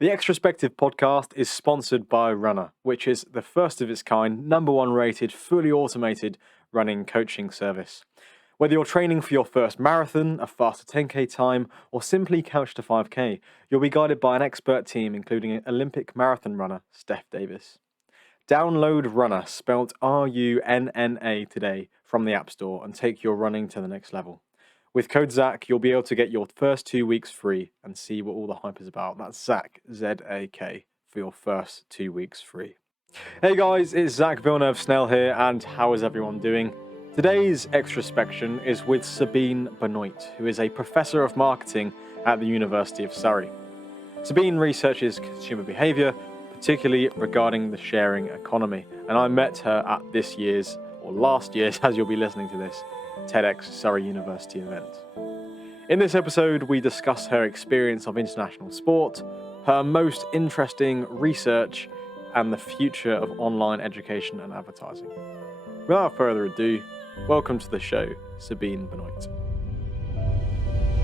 The Extrospective podcast is sponsored by Runner, which is the first of its kind, #1 rated, fully automated running coaching service. Whether you're training for your first marathon, a faster 10k time, or simply couch to 5k, you'll be guided by an expert team including Olympic marathon runner Steph Davis. Download Runner, spelt RUNNA, today from the App Store and take your running to the next level. With code ZAK, you'll be able to get your first 2 weeks free and see what all the hype is about. That's ZAK, Z-A-K, for your first 2 weeks free. Hey guys, it's Zach Villeneuve-Snell here, and how is everyone doing? Today's Extrospection is with Sabine Benoit, who is a professor of marketing at the University of Surrey. Sabine researches consumer behaviour, particularly regarding the sharing economy, and I met her at this year's, or last year's, as you'll be listening to this, TEDx Surrey University event. In this episode, we discuss her experience of international sport, her most interesting research, and the future of online education and advertising. Without further ado, welcome to the show, Sabine Benoit.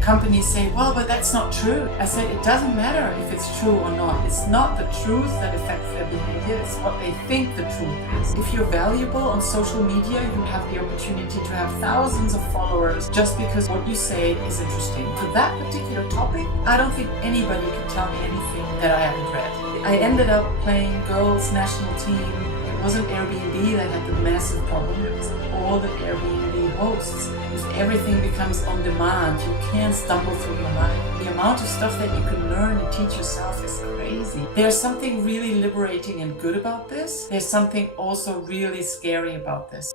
Companies say, well, but that's not true. I said, it doesn't matter if it's true or not. It's not the truth that affects their behavior, it's what they think the truth is. If you're valuable on social media, you have the opportunity to have thousands of followers just because what you say is interesting. For that particular topic, I don't think anybody can tell me anything that I haven't read. I ended up playing girls' national team. It wasn't Airbnb that had the massive problem, it was all the Airbnb hosts. If everything becomes on demand, you can't stumble through your life. The amount of stuff that you can learn and teach yourself is crazy. There's something really liberating and good about this. There's something also really scary about this.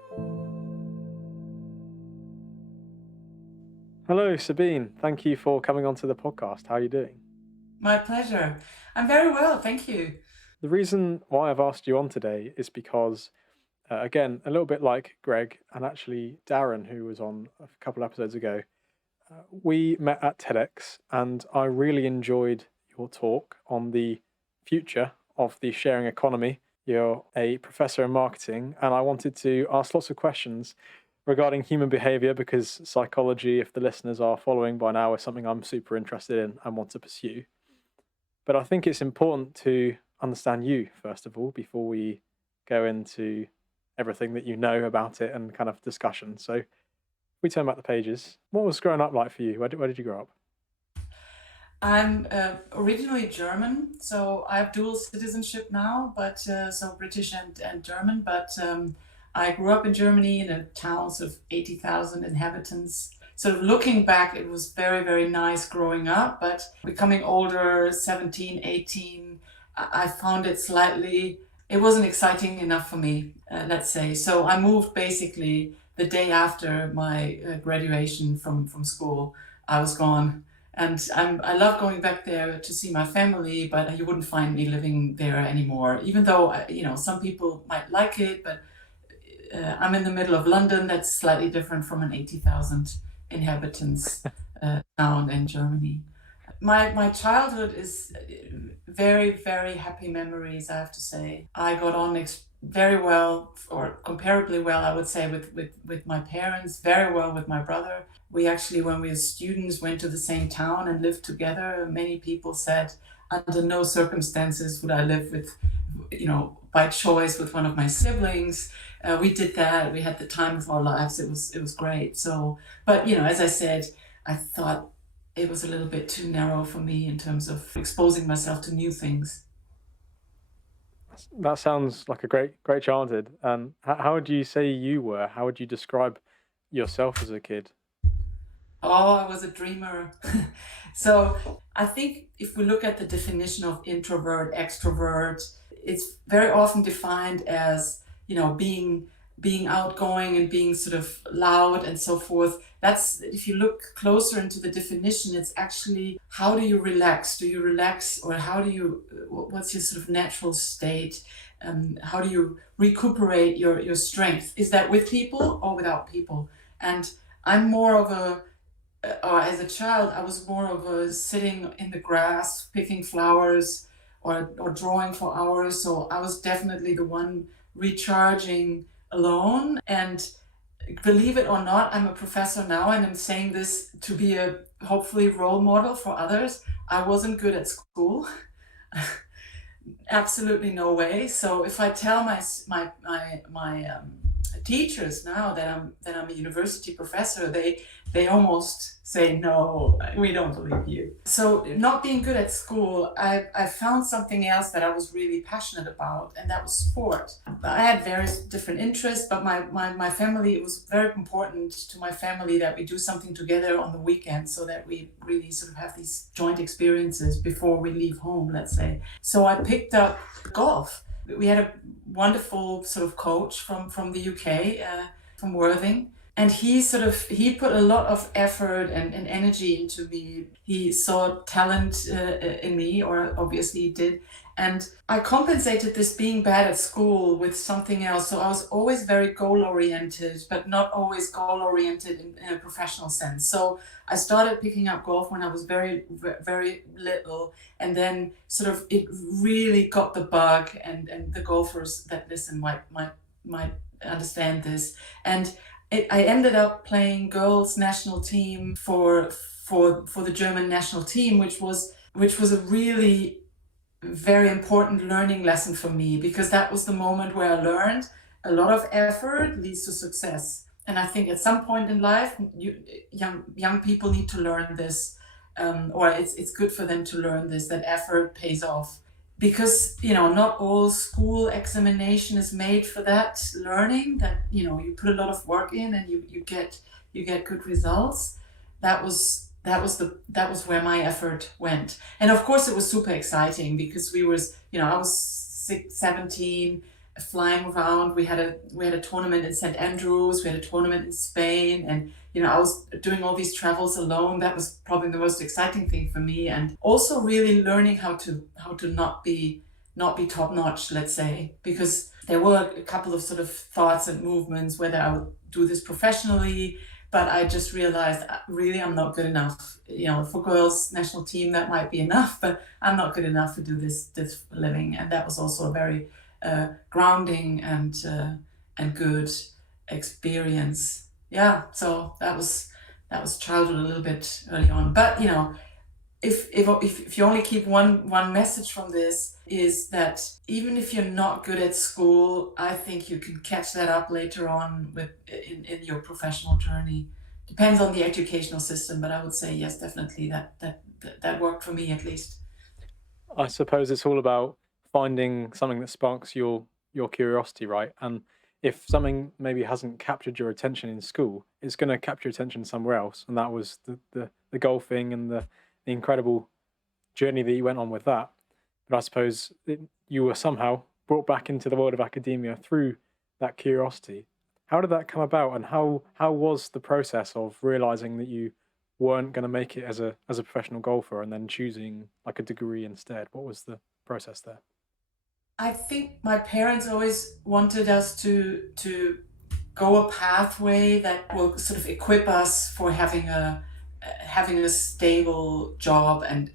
Hello, Sabine. Thank you for coming onto the podcast. How are you doing? My pleasure. I'm very well, thank you. The reason why I've asked you on today is because, again, a little bit like Greg and actually Darren, who was on a couple episodes ago, we met at TEDx and I really enjoyed your talk on the future of the sharing economy. You're a professor in marketing, and I wanted to ask lots of questions regarding human behavior because psychology, if the listeners are following by now, is something I'm super interested in and want to pursue. But I think it's important to understand you, first of all, before we go into everything that you know about it and kind of discussion. So if we turn back the pages, what was growing up like for you? Where did you grow up? I'm originally German, so I have dual citizenship now, but so British and German, but I grew up in Germany in a town of 80,000 inhabitants. Sort of looking back, it was very, very nice growing up, but becoming older, 17, 18, I found it it wasn't exciting enough for me, let's say. So I moved basically the day after my graduation from school. I was gone. And I love going back there to see my family, but you wouldn't find me living there anymore, even though, some people might like it, but I'm in the middle of London. That's slightly different from an 80,000 inhabitants town in Germany. My childhood is very, very happy memories, I have to say. I got on very well, or comparably well, I would say, with my parents, very well with my brother. We actually, when we were students, went to the same town and lived together. Many people said, under no circumstances would I live with, by choice with one of my siblings. We did that. We had the time of our lives. It was great. So, but as I said, I thought it was a little bit too narrow for me in terms of exposing myself to new things. That sounds like a great childhood. And how would you say you were? How would you describe yourself as a kid? Oh, I was a dreamer. So I think if we look at the definition of introvert, extrovert, it's very often defined as, being outgoing and being sort of loud and so forth. That's, if you look closer into the definition, it's actually, how do you relax? Do you relax, or what's your sort of natural state? How do you recuperate your strength? Is that with people or without people? And I'm more of as a child, I was more of a sitting in the grass, picking flowers or drawing for hours. So I was definitely the one recharging alone. And believe it or not, I'm a professor now, and I'm saying this to be a hopefully role model for others. I wasn't good at school. Absolutely no way. So if I tell my teachers now that I'm a university professor, they almost say, no, we don't believe you. So not being good at school, I found something else that I was really passionate about, and that was sport. I had various different interests, but my family, it was very important to my family that we do something together on the weekend, so that we really sort of have these joint experiences before we leave home, let's say. So I picked up golf. We had a wonderful sort of coach from the UK, from Worthing, and he put a lot of effort and energy into me. He saw talent in me, or obviously he did, and I compensated this being bad at school with something else. So I was always very goal oriented, but not always goal oriented in a professional sense. So I started picking up golf when I was very little, and then sort of it really got the bug. And the golfers that listen might understand this. And I ended up playing girls national team for the German national team, which was a really very important learning lesson for me, because that was the moment where I learned a lot of effort leads to success. And I think at some point in life, young people need to learn this, or it's good for them to learn this, that effort pays off. Because not all school examination is made for that learning. That you put a lot of work in and you get good results. That was where my effort went. And of course it was super exciting, because I was 17, flying around. We had a tournament in St. Andrews, we had a tournament in Spain, and I was doing all these travels alone. That was probably the most exciting thing for me, and also really learning how to not be top notch, let's say, because there were a couple of sort of thoughts and movements whether I would do this professionally. But I just realized, really, I'm not good enough. For girls national team, that might be enough, but I'm not good enough to do this for a living. And that was also a very grounding and good experience. Yeah, so that was childhood a little bit early on. But if you only keep one message from this, is that even if you're not good at school, I think you can catch that up later on in your professional journey. Depends on the educational system, but I would say yes, definitely that worked for me, at least. I suppose it's all about finding something that sparks your curiosity, right? And if something maybe hasn't captured your attention in school, it's going to capture your attention somewhere else. And that was the golfing and the incredible journey that you went on with that. But I suppose you were somehow brought back into the world of academia through that curiosity. How did that come about, and how was the process of realizing that you weren't going to make it as a professional golfer and then choosing like a degree instead? What was the process there? I think my parents always wanted us to go a pathway that will sort of equip us for having a stable job and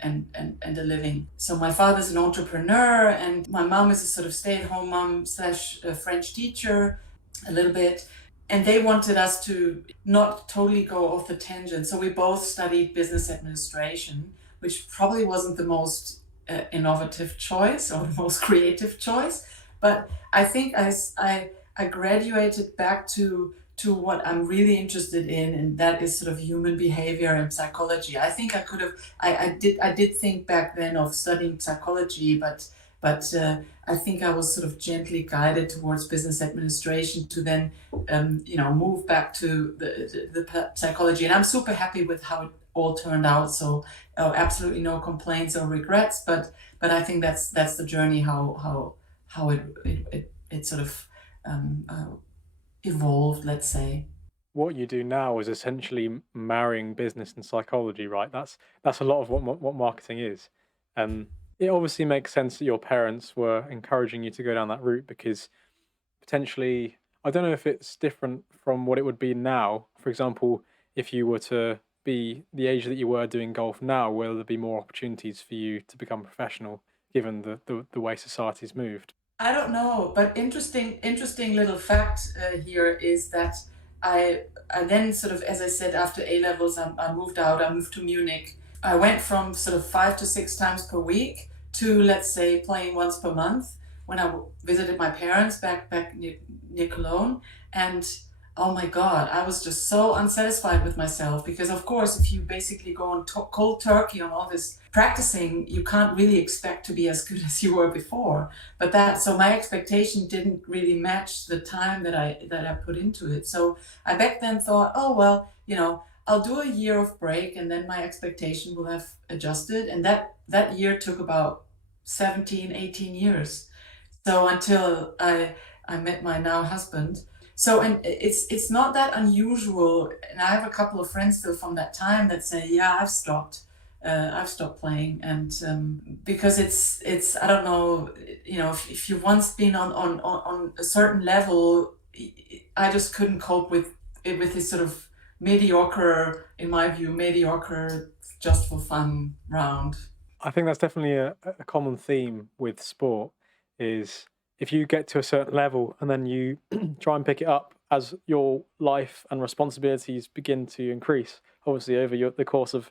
a living. So my father's an entrepreneur, and my mom is a sort of stay-at-home mom slash French teacher, a little bit. And they wanted us to not totally go off the tangent. So we both studied business administration, which probably wasn't the most innovative choice or the most creative choice. But I think I graduated back to what I'm really interested in, and that is sort of human behavior and psychology. I think I could have, I did think back then of studying psychology, but I think I was sort of gently guided towards business administration to then, move back to the psychology. And I'm super happy with how it all turned out. So absolutely no complaints or regrets. But I think that's the journey, how it sort of evolved, let's say. What you do now is essentially marrying business and psychology, right? That's a lot of what marketing is. It obviously makes sense that your parents were encouraging you to go down that route because potentially, I don't know if it's different from what it would be now. For example, if you were to be the age that you were doing golf now, will there be more opportunities for you to become professional given the way society's moved? I don't know, but interesting little fact here is that I then sort of, as I said, after A levels, I moved out. I moved to Munich. I went from sort of 5 to 6 times per week to, let's say, playing once per month when I visited my parents back near Cologne. And oh my God, I was just so unsatisfied with myself because, of course, if you basically go on cold turkey on all this practicing, you can't really expect to be as good as you were before. But so my expectation didn't really match the time that I put into it. So I back then thought, oh well, I'll do a year of break and then my expectation will have adjusted. And that year took about 17, 18 years. So until I met my now husband. So, and it's not that unusual. And I have a couple of friends still from that time that say, yeah, I've stopped playing. And because it's I don't know, if you've once been on a certain level, I just couldn't cope with it, with this sort of mediocre, in my view, mediocre, just for fun round. I think that's definitely a common theme with sport is if you get to a certain level and then you try and pick it up as your life and responsibilities begin to increase, obviously over the course of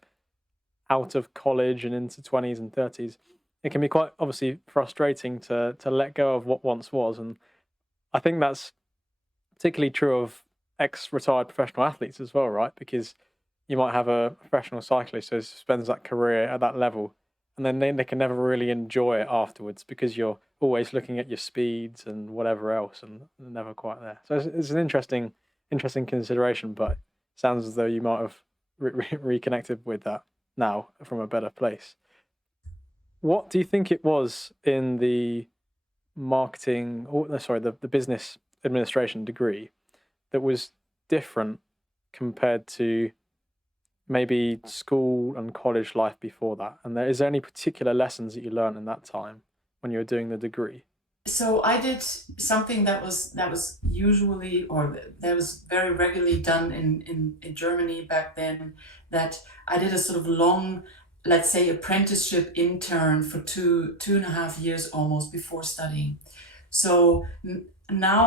out of college and into 20s and 30s, it can be quite obviously frustrating to let go of what once was. And I think that's particularly true of ex-retired professional athletes as well, right? Because you might have a professional cyclist who spends that career at that level, and then they can never really enjoy it afterwards because you're always looking at your speeds and whatever else, and never quite there. So it's an interesting consideration, but it sounds as though you might have reconnected with that now from a better place. What do you think it was in the marketing, or no, sorry, the business administration degree that was different compared to maybe school and college life before that? And is there any particular lessons that you learned in that time when you were doing the degree? So I did something that was usually, or that was very regularly done in Germany back then. That I did a sort of long, let's say, apprenticeship intern for two and a half years almost before studying. So now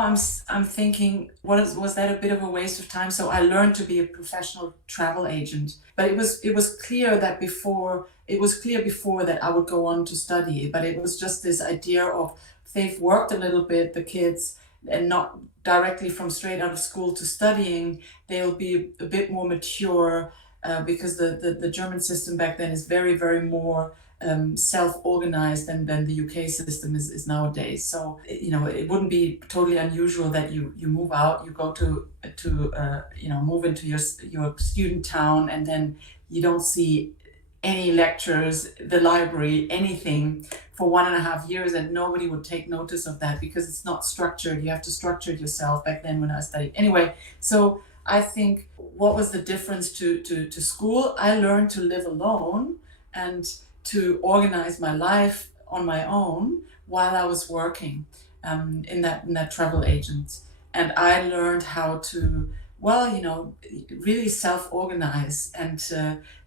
I'm thinking, was that a bit of a waste of time? So I learned to be a professional travel agent, but it was clear that before that I would go on to study, but it was just this idea of they've worked a little bit, the kids, and not directly from straight out of school to studying, they'll be a bit more mature, because the German system back then is very, very more self-organized than the UK system is nowadays. So it wouldn't be totally unusual that you move out, you go to move into your student town, and then you don't see any lectures, the library, anything for 1.5 years, and nobody would take notice of that because it's not structured. You have to structure it yourself back then when I studied. Anyway, so I think what was the difference to school? I learned to live alone and to organize my life on my own while I was working in that travel agent. And I learned how to, well, really self-organize and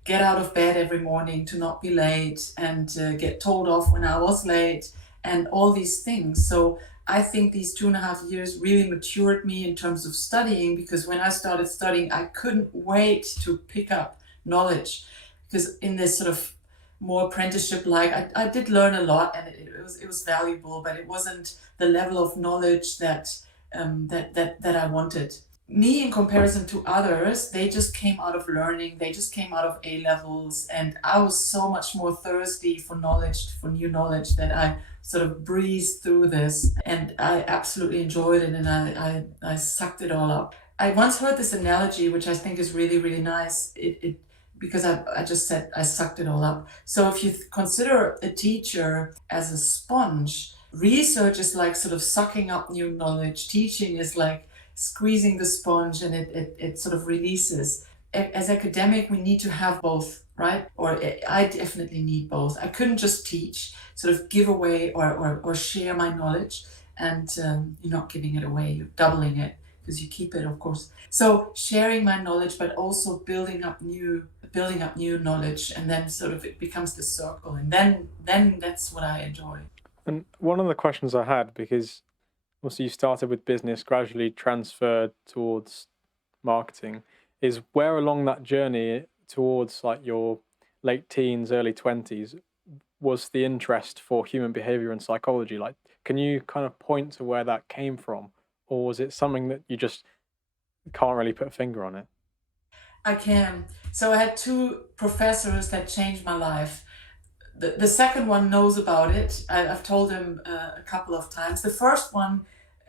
get out of bed every morning to not be late and get told off when I was late and all these things. So I think these 2.5 years really matured me in terms of studying, because when I started studying, I couldn't wait to pick up knowledge, because in this sort of more apprenticeship like I did learn a lot, and it was valuable, but it wasn't the level of knowledge that I wanted. Me, in comparison to others, they just came out of learning, they just came out of A levels, and I was so much more thirsty for knowledge, for new knowledge, that I sort of breezed through this, and I absolutely enjoyed it, and I sucked it all up. I once heard this analogy, which I think is really, really nice. It because I just said I sucked it all up. So if you consider a teacher as a sponge, research is like sort of sucking up new knowledge. Teaching is like squeezing the sponge, and it sort of releases. As academic, we need to have both, right? Or I definitely need both. I couldn't just teach, sort of give away or share my knowledge, and you're not giving it away, you're doubling it because you keep it, of course. So sharing my knowledge, but also building up new knowledge, and then sort of it becomes this circle, and then that's what I enjoy. And one of the questions I had, because also you started with business, gradually transferred towards marketing, is where along that journey towards like your late teens, early 20s, was the interest for human behavior and psychology? Like, can you kind of point to where that came from, or was it something that you just can't really put a finger on it? I can. So I had two professors that changed my life. The second one knows about it. I've told him a couple of times. The first one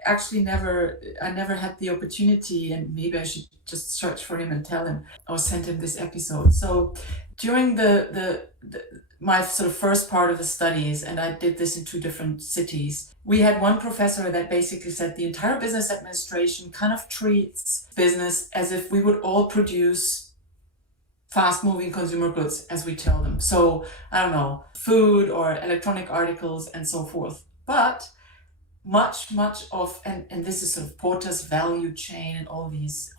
actually I never had the opportunity, and maybe I should just search for him and tell him or send him this episode. So during my sort of first part of the studies, and I did this in two different cities, we had one professor that basically said the entire business administration kind of treats business as if we would all produce fast moving consumer goods as we tell them. So, I don't know, food or electronic articles and so forth. But much of, and this is sort of Porter's value chain and all these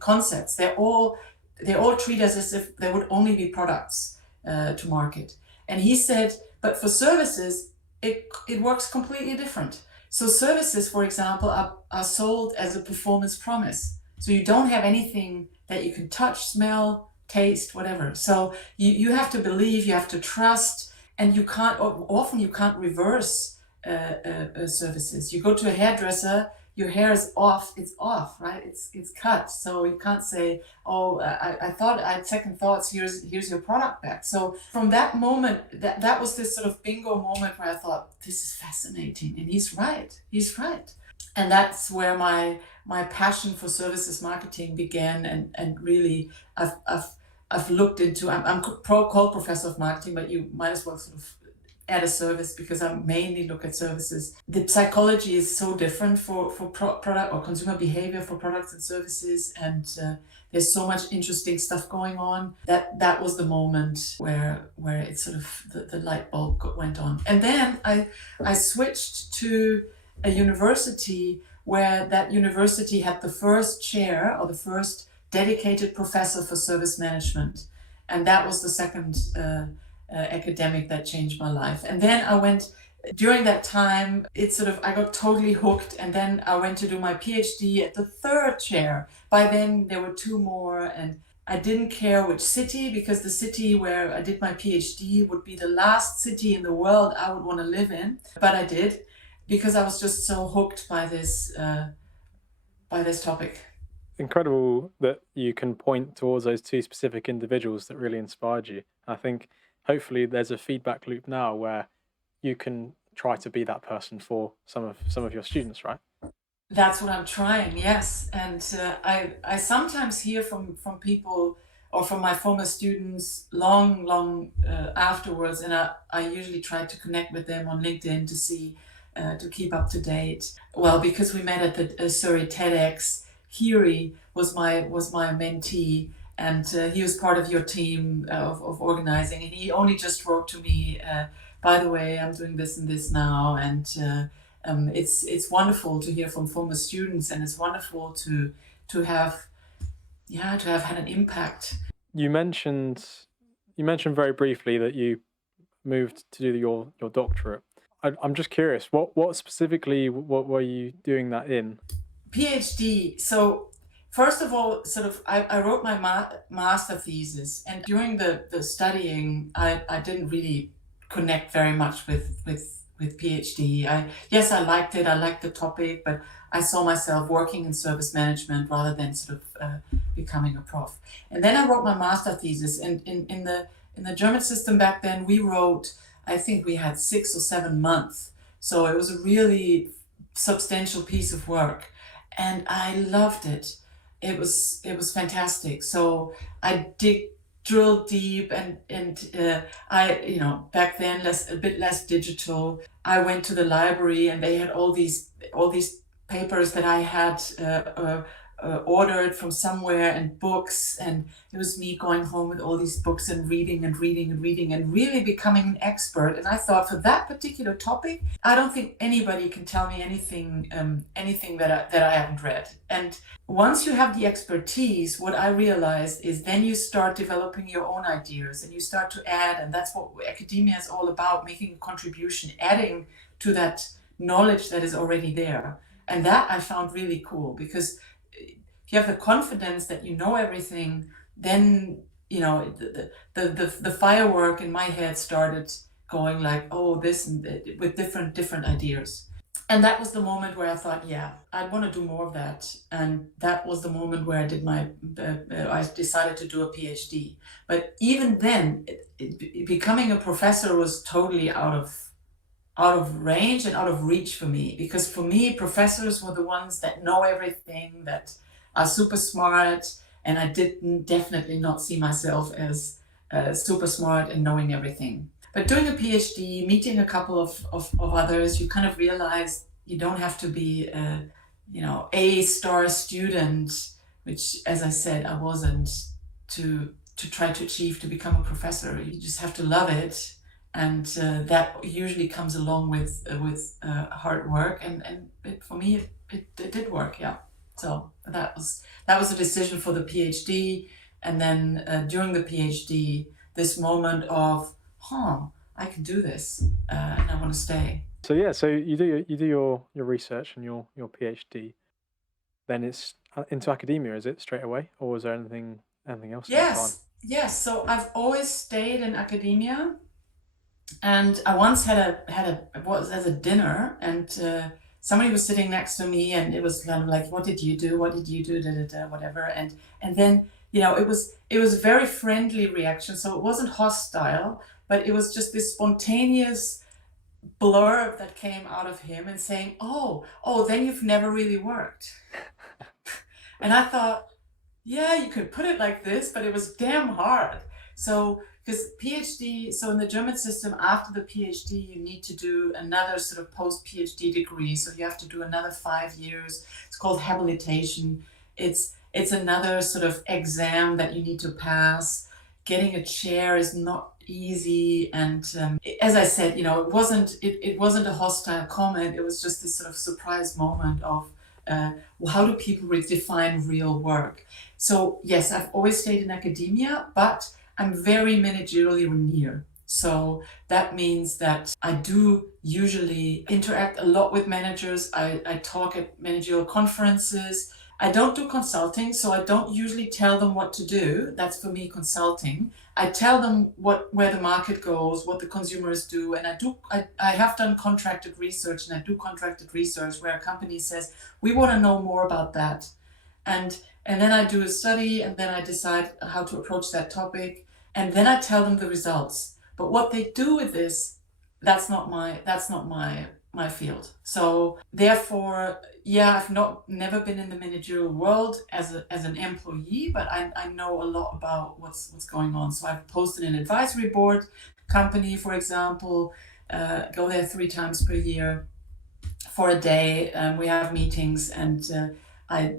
concepts, they all treat us as if they would only be products to market. And he said, but for services, it works completely different. So services, for example, are sold as a performance promise. So you don't have anything that you can touch, smell, taste, whatever. So you have to believe, you have to trust, and often you can't reverse services. You go to a hairdresser, your hair is off, it's off, right? It's cut. So you can't say, oh, I thought I had second thoughts, here's your product back. So from that moment, that was this sort of bingo moment where I thought, this is fascinating. And he's right. He's right. And that's where my passion for services marketing began, and really I've looked into. I'm called professor of marketing, but you might as well sort of add a service, because I mainly look at services. The psychology is so different for product or consumer behavior for products and services, and there's so much interesting stuff going on. That was the moment where it sort of the light bulb went on. And then I switched to a university where that university had the first chair or the first dedicated professor for service management. And that was the second academic that changed my life. And then I went, during that time, I got totally hooked. And then I went to do my PhD at the third chair. By then there were two more, and I didn't care which city, because the city where I did my PhD would be the last city in the world I would want to live in. But I did, because I was just so hooked by this topic. Incredible that you can point towards those two specific individuals that really inspired you. I think hopefully there's a feedback loop now where you can try to be that person for some of your students, right? That's what I'm trying, yes. And I sometimes hear from people or from my former students long afterwards, and I usually try to connect with them on LinkedIn to see to keep up to date. Well, because we met at the Surrey TEDx, Kiri was my mentee, and he was part of your team of organizing, and he only just wrote to me, by the way, I'm doing this and this now, and it's wonderful to hear from former students, and it's wonderful to have had an impact. You mentioned very briefly that you moved to do your doctorate. I'm just curious, what specifically what were you doing that in? PhD. So first of all, sort of, I wrote my master thesis, and during the studying, I didn't really connect very much with PhD. Yes, I liked it. I liked the topic, but I saw myself working in service management rather than sort of becoming a prof. And then I wrote my master thesis, and in the German system back then, we wrote, I think we had 6 or 7 months. So it was a really substantial piece of work, and I loved it. It was fantastic. So I drilled deep, and I, back then a bit less digital. I went to the library, and they had all these papers that I had ordered from somewhere, and books, and it was me going home with all these books and reading and reading and reading and really becoming an expert. And I thought, for that particular topic, I don't think anybody can tell me anything that I haven't read. And once you have the expertise, what I realized is then you start developing your own ideas, and you start to add, and that's what academia is all about, making a contribution, adding to that knowledge that is already there. And that I found really cool, because if you have the confidence that you know everything, then the firework in my head started going like, oh, this and with different ideas. And that was the moment where I thought, yeah, I want to do more of that. And that was the moment where I decided to do a PhD. But even then, becoming a professor was totally out of range and out of reach for me, because for me professors were the ones that know everything, that are super smart, and I didn't definitely not see myself as super smart and knowing everything. But doing a PhD, meeting a couple of others, you kind of realize you don't have to be a, a star student, which, as I said, I wasn't, to try to achieve to become a professor. You just have to love it, and that usually comes along with hard work, and for me it did work, yeah. So that was a decision for the PhD, and then during the PhD, this moment of, I can do this, and I want to stay. So yeah, so you do your research and your PhD, then it's into academia, is it straight away, or was there anything else in that time? Yes. So I've always stayed in academia. And I once was as a dinner, and somebody was sitting next to me, and it was kind of like, "What did you do? What did you do? Da, da, da, whatever." And then it was a very friendly reaction, so it wasn't hostile, but it was just this spontaneous blurb that came out of him and saying, "Oh, then you've never really worked." And I thought, yeah, you could put it like this, but it was damn hard. So, because PhD, so in the German system, after the PhD, you need to do another sort of post PhD degree. So you have to do another 5 years. It's called habilitation. It's another sort of exam that you need to pass. Getting a chair is not easy, and as I said, it wasn't a hostile comment. It was just this sort of surprise moment of, uh, how do people redefine real work? So yes, I've always stayed in academia, but I'm very managerially near. So that means that I do usually interact a lot with managers. I talk at managerial conferences. I don't do consulting, so I don't usually tell them what to do. That's for me consulting. I tell them where the market goes, what the consumers do, and I have done contracted research, and I do contracted research where a company says, we want to know more about that. And then I do a study, and then I decide how to approach that topic, and then I tell them the results. But what they do with this, that's not my field. So therefore, yeah, I've not never been in the managerial world as an employee, but I know a lot about what's going on. So I've posted an advisory board company, for example, go there 3 times per year for a day. We have meetings, and I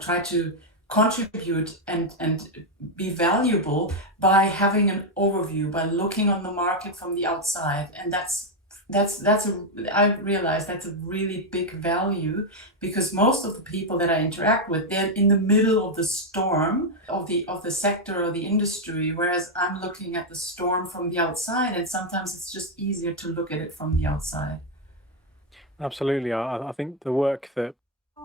try to contribute and be valuable by having an overview, by looking on the market from the outside, and I realize that's a really big value, because most of the people that I interact with, they're in the middle of the storm of the sector or the industry, whereas I'm looking at the storm from the outside, and sometimes it's just easier to look at it from the outside. Absolutely. I think the work that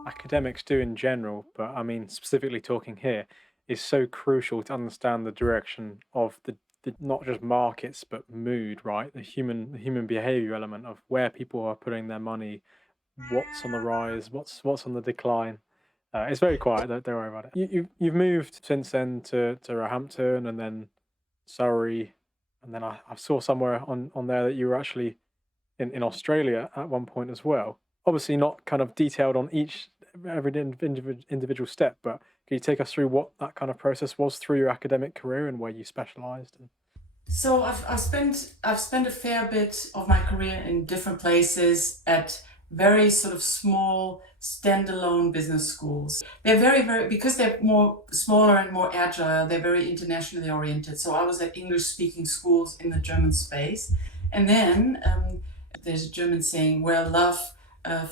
academics do in general, but I mean specifically talking here, is so crucial to understand the direction of the not just markets but mood, right? The human behavior element of where people are putting their money, what's on the rise, what's on the decline. It's very quiet. Don't worry about it. You've moved since then to Roehampton and then Surrey, and then I saw somewhere on there that you were actually in Australia at one point as well. Obviously, not kind of detailed on each every individual step, but can you take us through what that kind of process was through your academic career and where you specialised? And So I've spent a fair bit of my career in different places at very sort of small standalone business schools. They're very, because they're more smaller and more agile. They're very internationally oriented. So I was at English speaking schools in the German space, and then there's a German saying, where love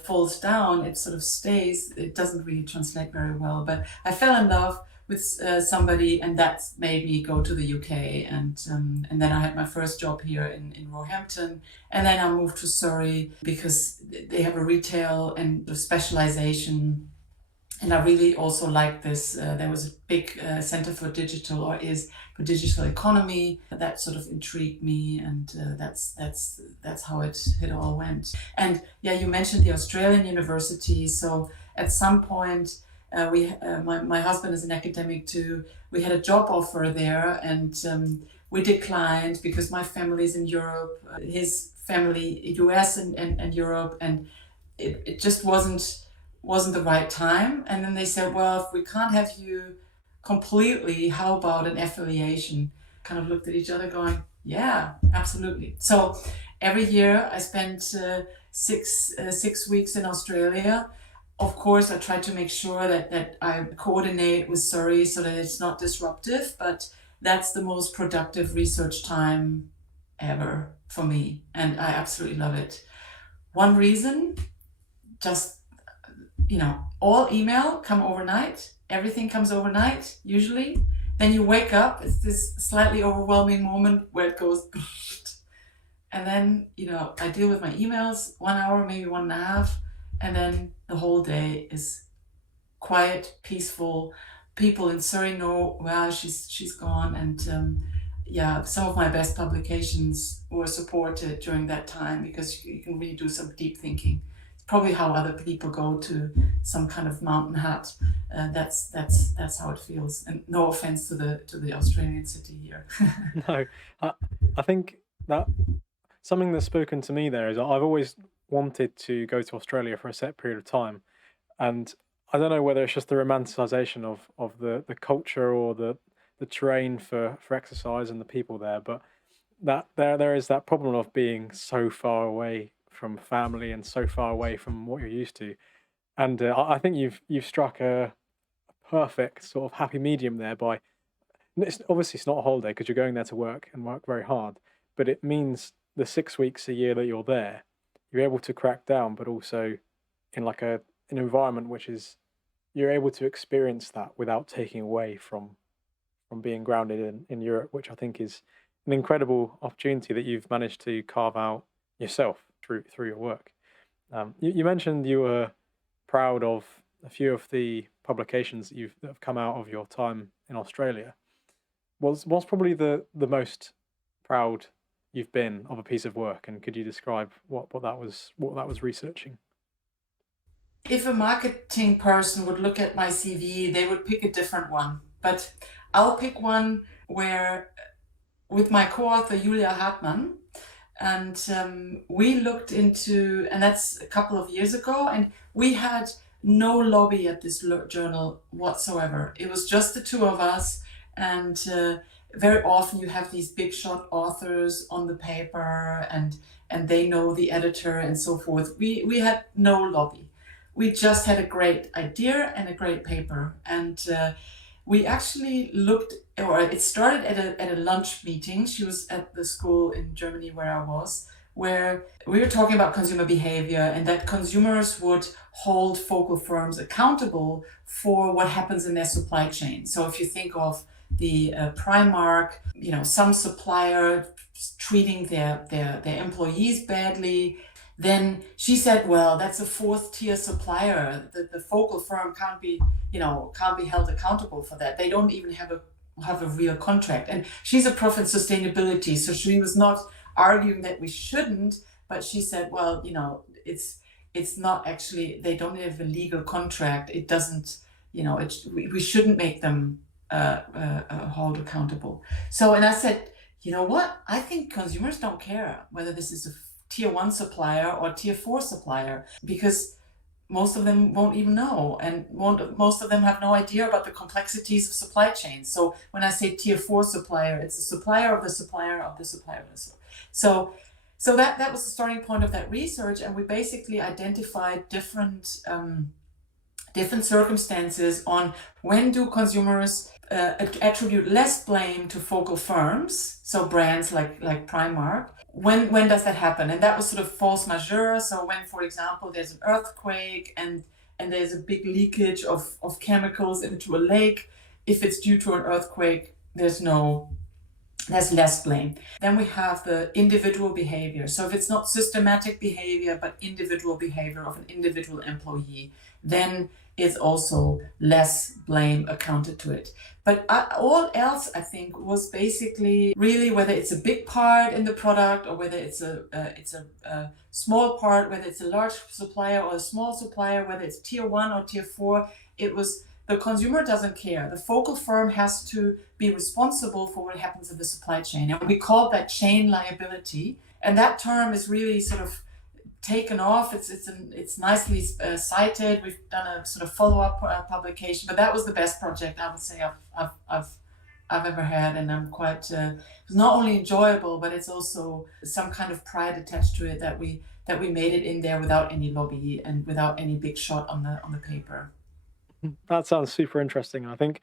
falls down, it sort of stays. It doesn't really translate very well, but I fell in love with somebody, and that made me go to the UK, and then I had my first job here in Roehampton, and then I moved to Surrey because they have a retail and a specialization, And I really also like this. There was a big center for digital, or is for digital economy. That sort of intrigued me, and that's how it all went. And yeah, you mentioned the Australian university. So at some point, my husband is an academic too. We had a job offer there, and we declined because my family's in Europe, his family US and Europe, and it just wasn't the right time. And then they said, well, if we can't have you completely, how about an affiliation? Kind of looked at each other going, yeah, absolutely. So every year I spent 6 weeks in Australia. Of course, I try to make sure that I coordinate with Surrey so that it's not disruptive, but that's the most productive research time ever for me. And I absolutely love it. One reason, just all email come overnight. Everything comes overnight, usually. Then you wake up, it's this slightly overwhelming moment where it goes, and then, I deal with my emails 1 hour, maybe 1.5, and then the whole day is quiet, peaceful. People in Surrey know, well, she's gone, and yeah, some of my best publications were supported during that time because you can really do some deep thinking. It's probably how other people go to some kind of mountain hut. That's how it feels. And no offense to the Australian city here. No, I, I think that something that's spoken to me there is I've always wanted to go to Australia for a set period of time, and I don't know whether it's just the romanticization of the culture or the terrain for exercise and the people there, but that there is that problem of being so far away from family and so far away from what you're used to, and I think you've struck a perfect sort of happy medium there by obviously it's not a holiday because you're going there to work and work very hard, but it means the 6 weeks a year that you're there, you're able to crack down, but also in like an environment which is you're able to experience that without taking away from being grounded in Europe, which I think is an incredible opportunity that you've managed to carve out yourself through your work. You mentioned you were proud of a few of the publications that have come out of your time in Australia. What's probably the most proud you've been of a piece of work, and could you describe what that was researching? If a marketing person would look at my CV, they would pick a different one. But I'll pick one where, with my co-author Julia Hartmann, and we looked into, and that's a couple of years ago, and we had no lobby at this journal whatsoever. It was just the two of us, and very often you have these big shot authors on the paper, and they know the editor and so forth. We had no lobby. We just had a great idea and a great paper, and we actually looked, or it started at a lunch meeting. She was at the school in Germany where I was, where we were talking about consumer behavior and that consumers would hold focal firms accountable for what happens in their supply chain. So if you think of the Primark, some supplier treating their employees badly, then she said, well, that's a fourth tier supplier. The focal firm can't be held accountable for that. They don't even have a real contract. And she's a prof in sustainability, so she was not arguing that we shouldn't, but she said, well, it's not actually, they don't have a legal contract. It doesn't, we shouldn't make them hold accountable. So, and I said, you know what? I think consumers don't care whether this is a tier one supplier or tier four supplier, because most of them won't even know, and most of them have no idea about the complexities of supply chains. So when I say tier four supplier, it's a supplier of the supplier of the supplier of the supplier. So that was the starting point of that research, and we basically identified different circumstances on when do consumers attribute less blame to focal firms, so brands like Primark. When does that happen? And that was sort of force majeure. So when, for example, there's an earthquake and there's a big leakage of chemicals into a lake, if it's due to an earthquake, there's no There's less blame. Then we have the individual behavior. So if it's not systematic behavior, but individual behavior of an individual employee, then it's also less blame accounted to it. But all else, I think, was basically really whether it's a big part in the product or whether it's a small part, whether it's a large supplier or a small supplier, whether it's tier 1 or tier 4, it was the consumer doesn't care. The focal firm has to be responsible for what happens in the supply chain. And we call that chain liability. And that term is really sort of taken off. It's nicely cited. We've done a sort of follow-up publication, but that was the best project I would say I've ever had, and I'm quite. It's not only enjoyable, but it's also some kind of pride attached to it that we made it in there without any lobby and without any big shot on the paper. That sounds super interesting. I think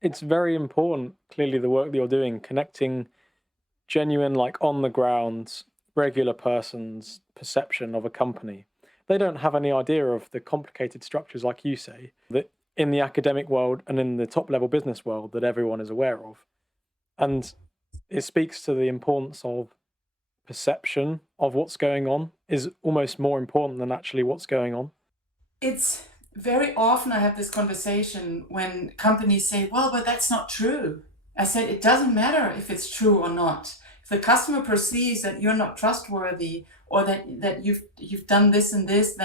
it's very important, clearly, the work that you're doing, connecting genuine, like on the ground, regular person's perception of a company. They don't have any idea of the complicated structures, like you say, that in the academic world and in the top level business world that everyone is aware of. And it speaks to the importance of perception of what's going on is almost more important than actually what's going on. It's very often I have this conversation when companies say, well, but that's not true. I said, it doesn't matter if it's true or not. If the customer perceives that you're not trustworthy or that you've done this and this,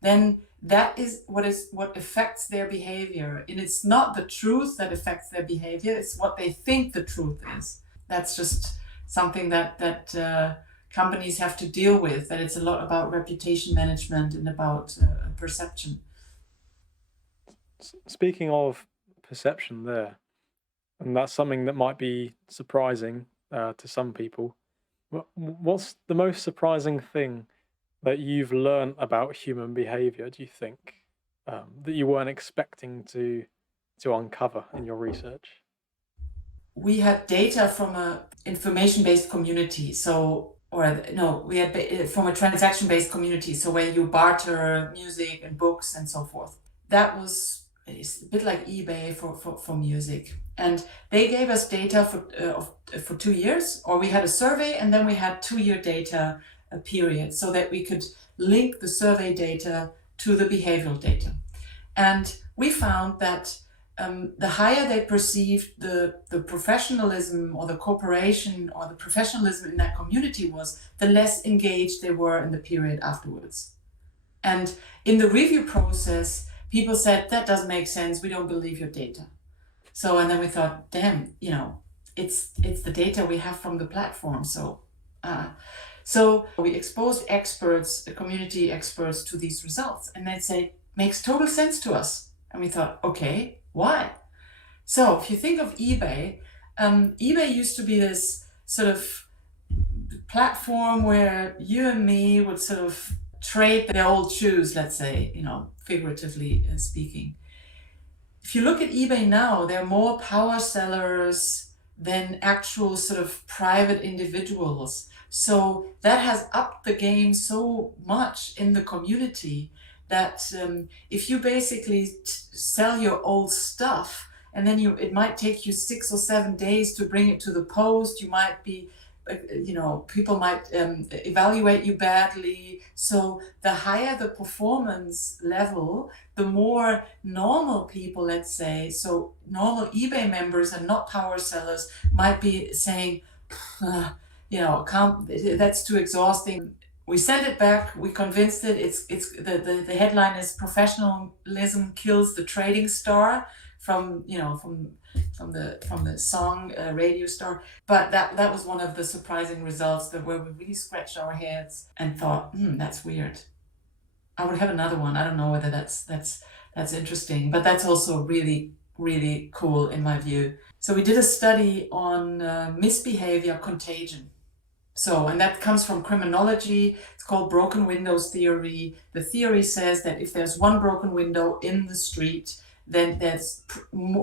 then that is what affects their behavior. And it's not the truth that affects their behavior, it's what they think the truth is. That's just something that companies have to deal with, that it's a lot about reputation management and about perception. Speaking of perception there, and that's something that might be surprising to some people. What's the most surprising thing that you've learned about human behavior, do you think, that you weren't expecting to uncover in your research? We had data from a information-based community, so or no, we had from a transaction-based community, so where you barter music and books and so forth. That was it's a bit like eBay for music, and they gave us data for 2 years, or we had a survey and then we had 2 year data period, so that we could link the survey data to the behavioral data. And we found that the higher they perceived the professionalism or the cooperation or the professionalism in that community was, the less engaged they were in the period afterwards. And in the review process, people said, that doesn't make sense, we don't believe your data. So, and then we thought, damn, it's the data we have from the platform. So we exposed experts, community experts, to these results, and they'd say, makes total sense to us. And we thought, okay, why? So if you think of eBay, eBay used to be this sort of platform where you and me would sort of trade their old shoes, let's say, figuratively speaking. If you look at eBay now, there are more power sellers than actual sort of private individuals. So that has upped the game so much in the community that if you basically sell your old stuff, and then it might take you 6 or 7 days to bring it to the post, you might be, people might evaluate you badly. So the higher the performance level, the more normal people, let's say, so normal eBay members and not power sellers might be saying, that's too exhausting. We sent it back. We convinced it. It's the headline is "Professionalism Kills the Trading Star" from the song Radio Star. But that was one of the surprising results where we really scratched our heads and thought, that's weird. I would have another one. I don't know whether that's interesting, but that's also really, really cool in my view. So we did a study on misbehavior contagion. So, and that comes from criminology. It's called broken windows theory. The theory says that if there's one broken window in the street, then there's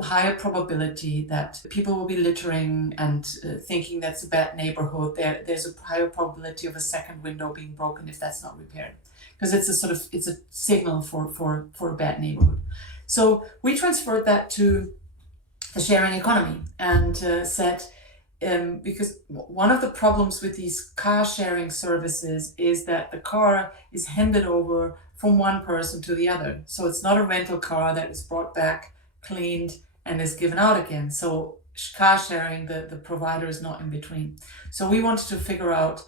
higher probability that people will be littering and thinking that's a bad neighborhood. There's a higher probability of a second window being broken if that's not repaired, because it's a signal for a bad neighborhood. So we transferred that to the sharing economy and said, because one of the problems with these car sharing services is that the car is handed over from one person to the other. So it's not a rental car that is brought back, cleaned, and is given out again. So car sharing, the provider is not in between. So we wanted to figure out,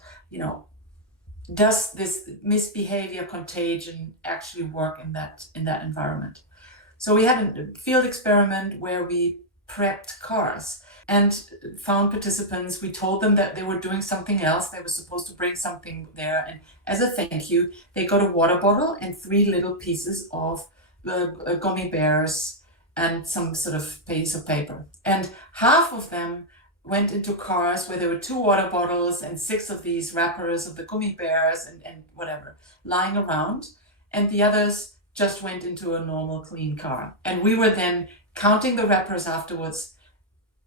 does this misbehavior contagion actually work in that environment? So we had a field experiment where we prepped cars and found participants. We told them that they were doing something else. They were supposed to bring something there. And as a thank you, they got a water bottle and 3 little pieces of gummy bears and some sort of piece of paper. And half of them went into cars where there were 2 water bottles and 6 of these wrappers of the gummy bears and whatever lying around. And the others just went into a normal clean car. And we were then counting the wrappers afterwards,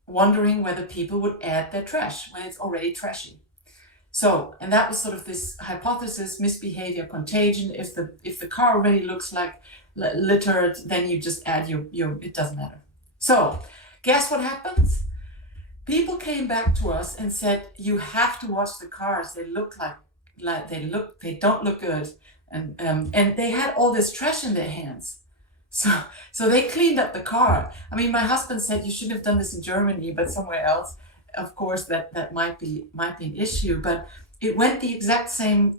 wondering whether people would add their trash when it's already trashy. So, and that was sort of this hypothesis, misbehavior contagion. If the car already looks like littered, then you just add your it doesn't matter. So, guess what happens? People came back to us and said, you have to wash the cars. They look like they don't look good. And they had all this trash in their hands. So they cleaned up the car. I mean, my husband said you shouldn't have done this in Germany, but somewhere else, of course, that might be an issue. But it went the exact same.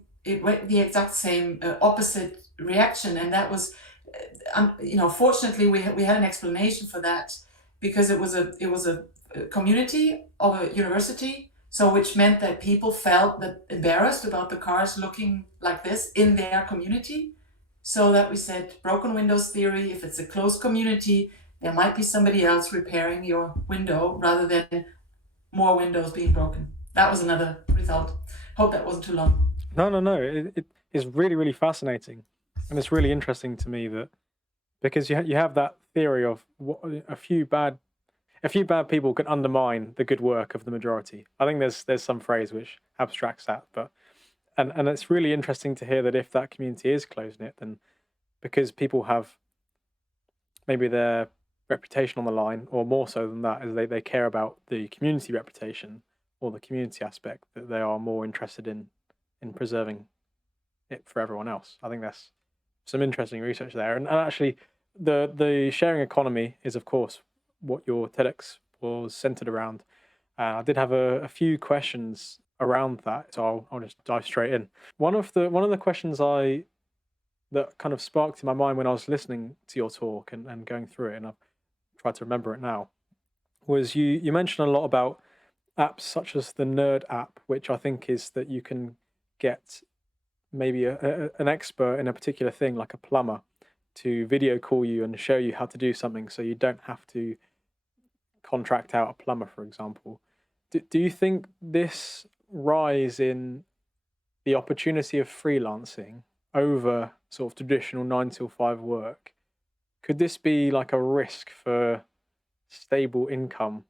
Opposite reaction, and that was, fortunately, we had an explanation for that because it was a community of a university. So which meant that people felt embarrassed about the cars looking like this in their community. So that we said, broken windows theory, if it's a closed community, there might be somebody else repairing your window rather than more windows being broken. That was another result. Hope that wasn't too long. No. It is really, really fascinating. And it's really interesting to me that because you have that theory of what a few bad people can undermine the good work of the majority. I think there's some phrase which abstracts that, but and it's really interesting to hear that if that community is close knit, then because people have maybe their reputation on the line, or more so than that, is they care about the community reputation or the community aspect, that they are more interested in preserving it for everyone else. I think that's some interesting research there, and actually the sharing economy is of course what your TEDx was centered around. I did have a few questions around that, so I'll just dive straight in. One of the questions that kind of sparked in my mind when I was listening to your talk and going through it, and I've tried to remember it now, was you mentioned a lot about apps such as the Nerd app, which I think is that you can get maybe an expert in a particular thing, like a plumber, to video call you and show you how to do something, so you don't have to contract out a plumber, for example. Do you think this rise in the opportunity of freelancing over sort of traditional 9 to 5 work, could this be like a risk for stable income?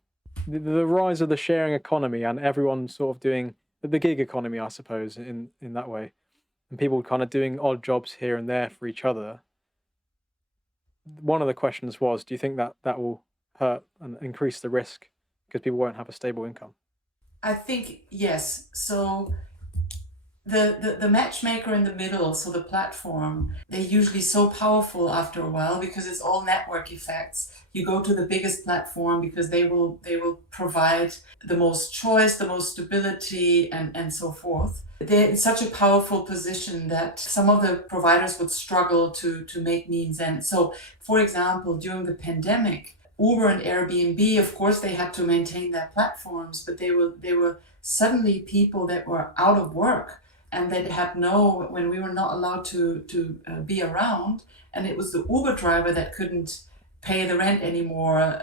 The rise of the sharing economy and everyone sort of doing the gig economy, I suppose, in that way, and people kind of doing odd jobs here and there for each other. One of the questions was, do you think that will hurt and increase the risk because people won't have a stable income? I think yes. So the matchmaker in the middle, so the platform, they're usually so powerful after a while because it's all network effects. You go to the biggest platform because they will provide the most choice, the most stability, and so forth. They're in such a powerful position that some of the providers would struggle to make means end. So, for example, during the pandemic, Uber and Airbnb, of course, they had to maintain their platforms, but they were suddenly people that were out of work and that had when we were not allowed to be around, and it was the Uber driver that couldn't pay the rent anymore.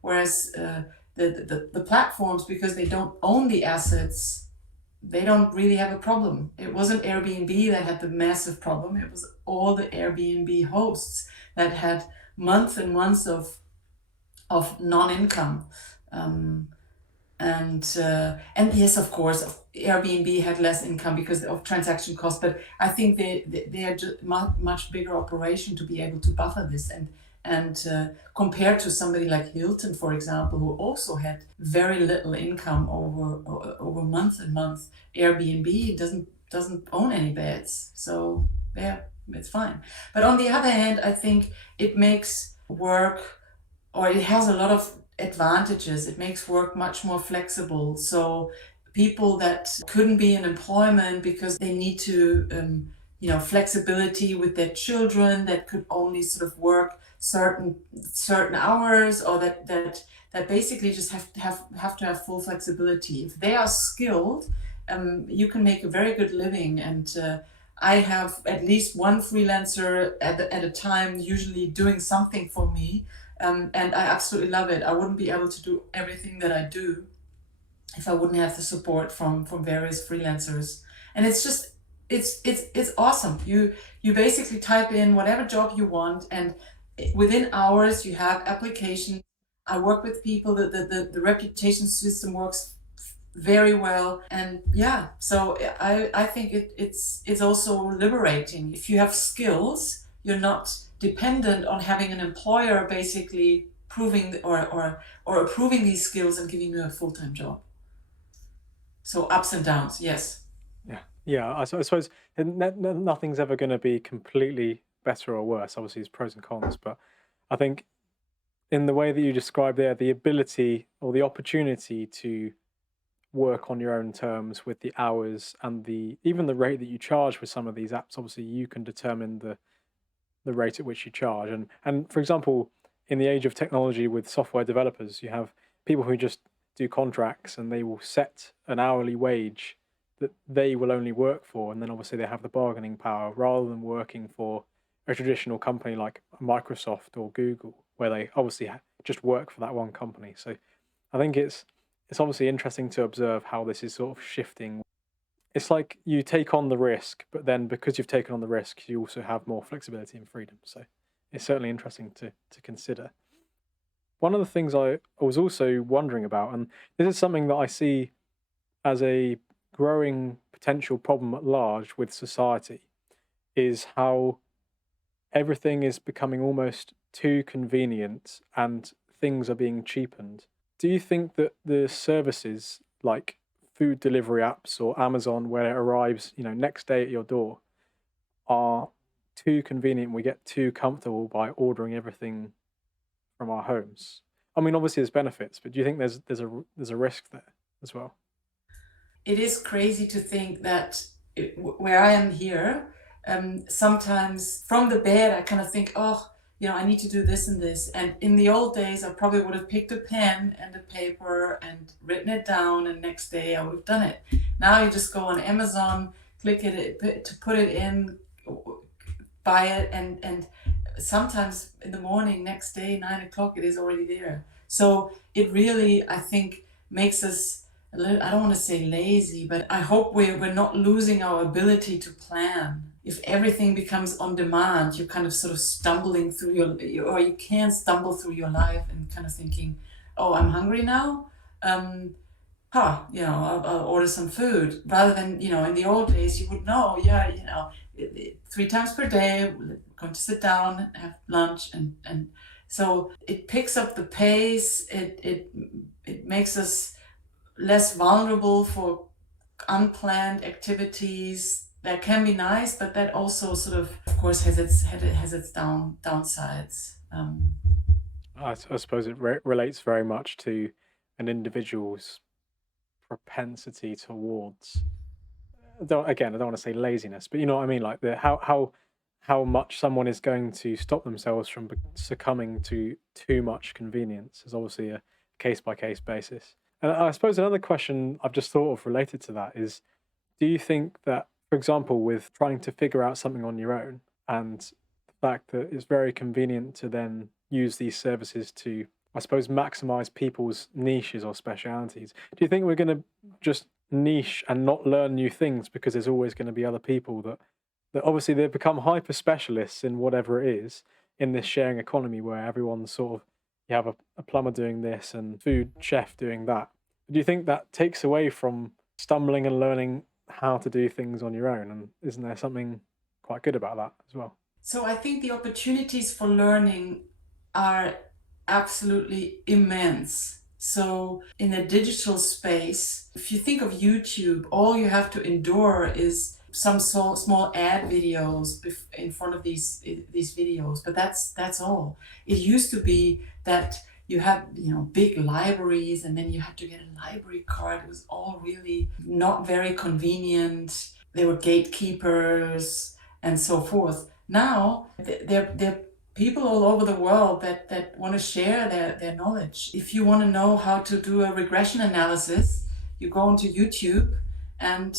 Whereas the platforms, because they don't own the assets, they don't really have a problem. It wasn't Airbnb that had the massive problem. It was all the Airbnb hosts that had months and months of non-income. And yes, of course, Airbnb had less income because of transaction costs, but I think they are just much bigger operation to be able to buffer this. And And compared to somebody like Hilton, for example, who also had very little income over months and months, Airbnb doesn't own any beds, so yeah, it's fine. But on the other hand, I think it makes work, or it has a lot of advantages. It makes work much more flexible. So people that couldn't be in employment because they need to, flexibility with their children, that could only sort of work certain hours, or that basically just have to have full flexibility. If they are skilled, you can make a very good living. And I have at least one freelancer at a time, usually doing something for me, and I absolutely love it. I wouldn't be able to do everything that I do if I wouldn't have the support from various freelancers. And it's just it's awesome. You basically type in whatever job you want, and within hours you have application. I work with people that the reputation system works very well. And yeah, so I think it's also liberating. If you have skills, you're not dependent on having an employer basically proving or approving these skills and giving you a full-time job. So ups and downs, yes. Yeah, yeah. I suppose nothing's ever going to be completely better or worse. Obviously, there's pros and cons, but I think in the way that you described there, the ability or the opportunity to work on your own terms with the hours and the even the rate that you charge for some of these apps. Obviously, you can determine the rate at which you charge. And for example, in the age of technology with software developers, you have people who just do contracts and they will set an hourly wage that they will only work for, and then obviously they have the bargaining power rather than working for a traditional company like Microsoft or Google, where they obviously just work for that one company. So I think it's obviously interesting to observe how this is sort of shifting. It's like you take on the risk, but then because you've taken on the risk, you also have more flexibility and freedom. So it's certainly interesting to consider. One of the things I was also wondering about, and this is something that I see as a growing potential problem at large with society, is how everything is becoming almost too convenient and things are being cheapened. Do you think that the services like food delivery apps or Amazon, where it arrives, next day at your door, are too convenient? We get too comfortable by ordering everything from our homes. I mean, obviously there's benefits, but do you think there's a risk there as well? It is crazy to think that where I am here, sometimes from the bed, I kind of think, oh, I need to do this and this. And in the old days, I probably would have picked a pen and a paper and written it down, and next day I would have done it. Now you just go on Amazon, click it to put it in, buy it, and sometimes in the morning, next day, 9 o'clock, it is already there. So it really, I think, makes us a little, I don't want to say lazy, but I hope we're not losing our ability to plan. If everything becomes on demand, you're kind of sort of stumbling through or you can stumble through your life and kind of thinking, oh, I'm hungry now. Um, I'll order some food, rather than, in the old days, you would know, yeah, 3 times per day, we're going to sit down, have lunch, and so it picks up the pace. It makes us less vulnerable for unplanned activities. That can be nice, but that also sort of course, has its downsides. I suppose it relates very much to an individual's propensity towards. I don't want to say laziness, but you know what I mean. Like the how much someone is going to stop themselves from succumbing to too much convenience is obviously a case by case basis. And I suppose another question I've just thought of related to that is, do you think that, for example, with trying to figure out something on your own and the fact that it's very convenient to then use these services to, I suppose, maximize people's niches or specialities, do you think we're going to just niche and not learn new things because there's always going to be other people that obviously they've become hyper specialists in whatever it is in this sharing economy where everyone's sort of, you have a plumber doing this and food chef doing that. Do you think that takes away from stumbling and learning how to do things on your own? And isn't there something quite good about that as well? So I think the opportunities for learning are absolutely immense. So, in a digital space, if you think of YouTube, all you have to endure is some small ad videos in front of these videos, but that's all. It used to be that you had, big libraries, and then you had to get a library card. It was all really not very convenient. There were gatekeepers and so forth. Now there people all over the world that want to share their knowledge. If you want to know how to do a regression analysis, you go onto YouTube, and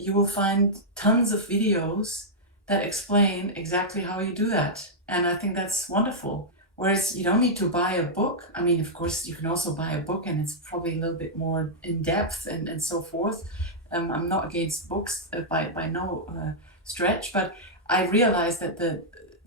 you will find tons of videos that explain exactly how you do that. And I think that's wonderful. Whereas you don't need to buy a book. I mean, of course, you can also buy a book, and it's probably a little bit more in depth and so forth. I'm not against books by no stretch, but I realize that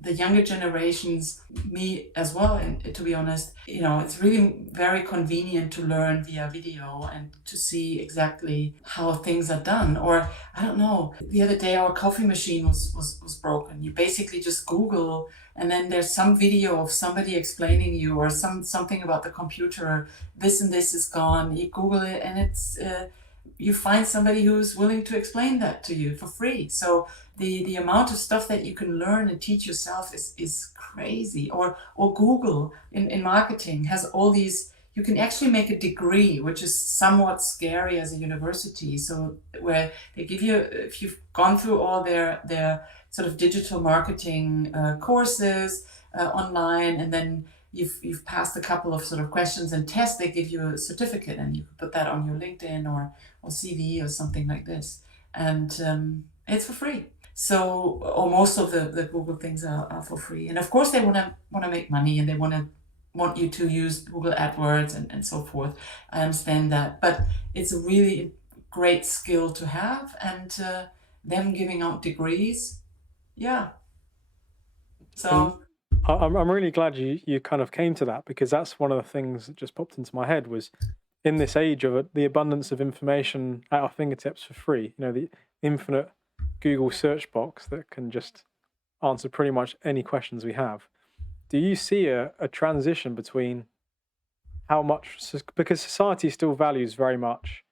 the younger generations, me as well, and to be honest, it's really very convenient to learn via video and to see exactly how things are done. Or I don't know, the other day our coffee machine was broken. You basically just Google, and then there's some video of somebody explaining you, or something about the computer. This and this is gone. You Google it, and it's you find somebody who's willing to explain that to you for free. So the amount of stuff that you can learn and teach yourself is crazy. Or Google in marketing has all these. You can actually make a degree, which is somewhat scary as a university. So where they give you, if you've gone through all their sort of digital marketing courses online, and then you've passed a couple of sort of questions and tests, they give you a certificate, and you can put that on your LinkedIn or CV or something like this, and it's for free. So, or most of the Google things are for free, and of course they want to make money, and they want you to use Google AdWords and so forth. I understand that, but it's a really great skill to have, and them giving out degrees, yeah. And So I'm really glad you kind of came to that, because that's one of the things that just popped into my head was, in this age of the abundance of information at our fingertips for free, the infinite Google search box that can just answer pretty much any questions we have. Do you see a transition between how much, because society still values very much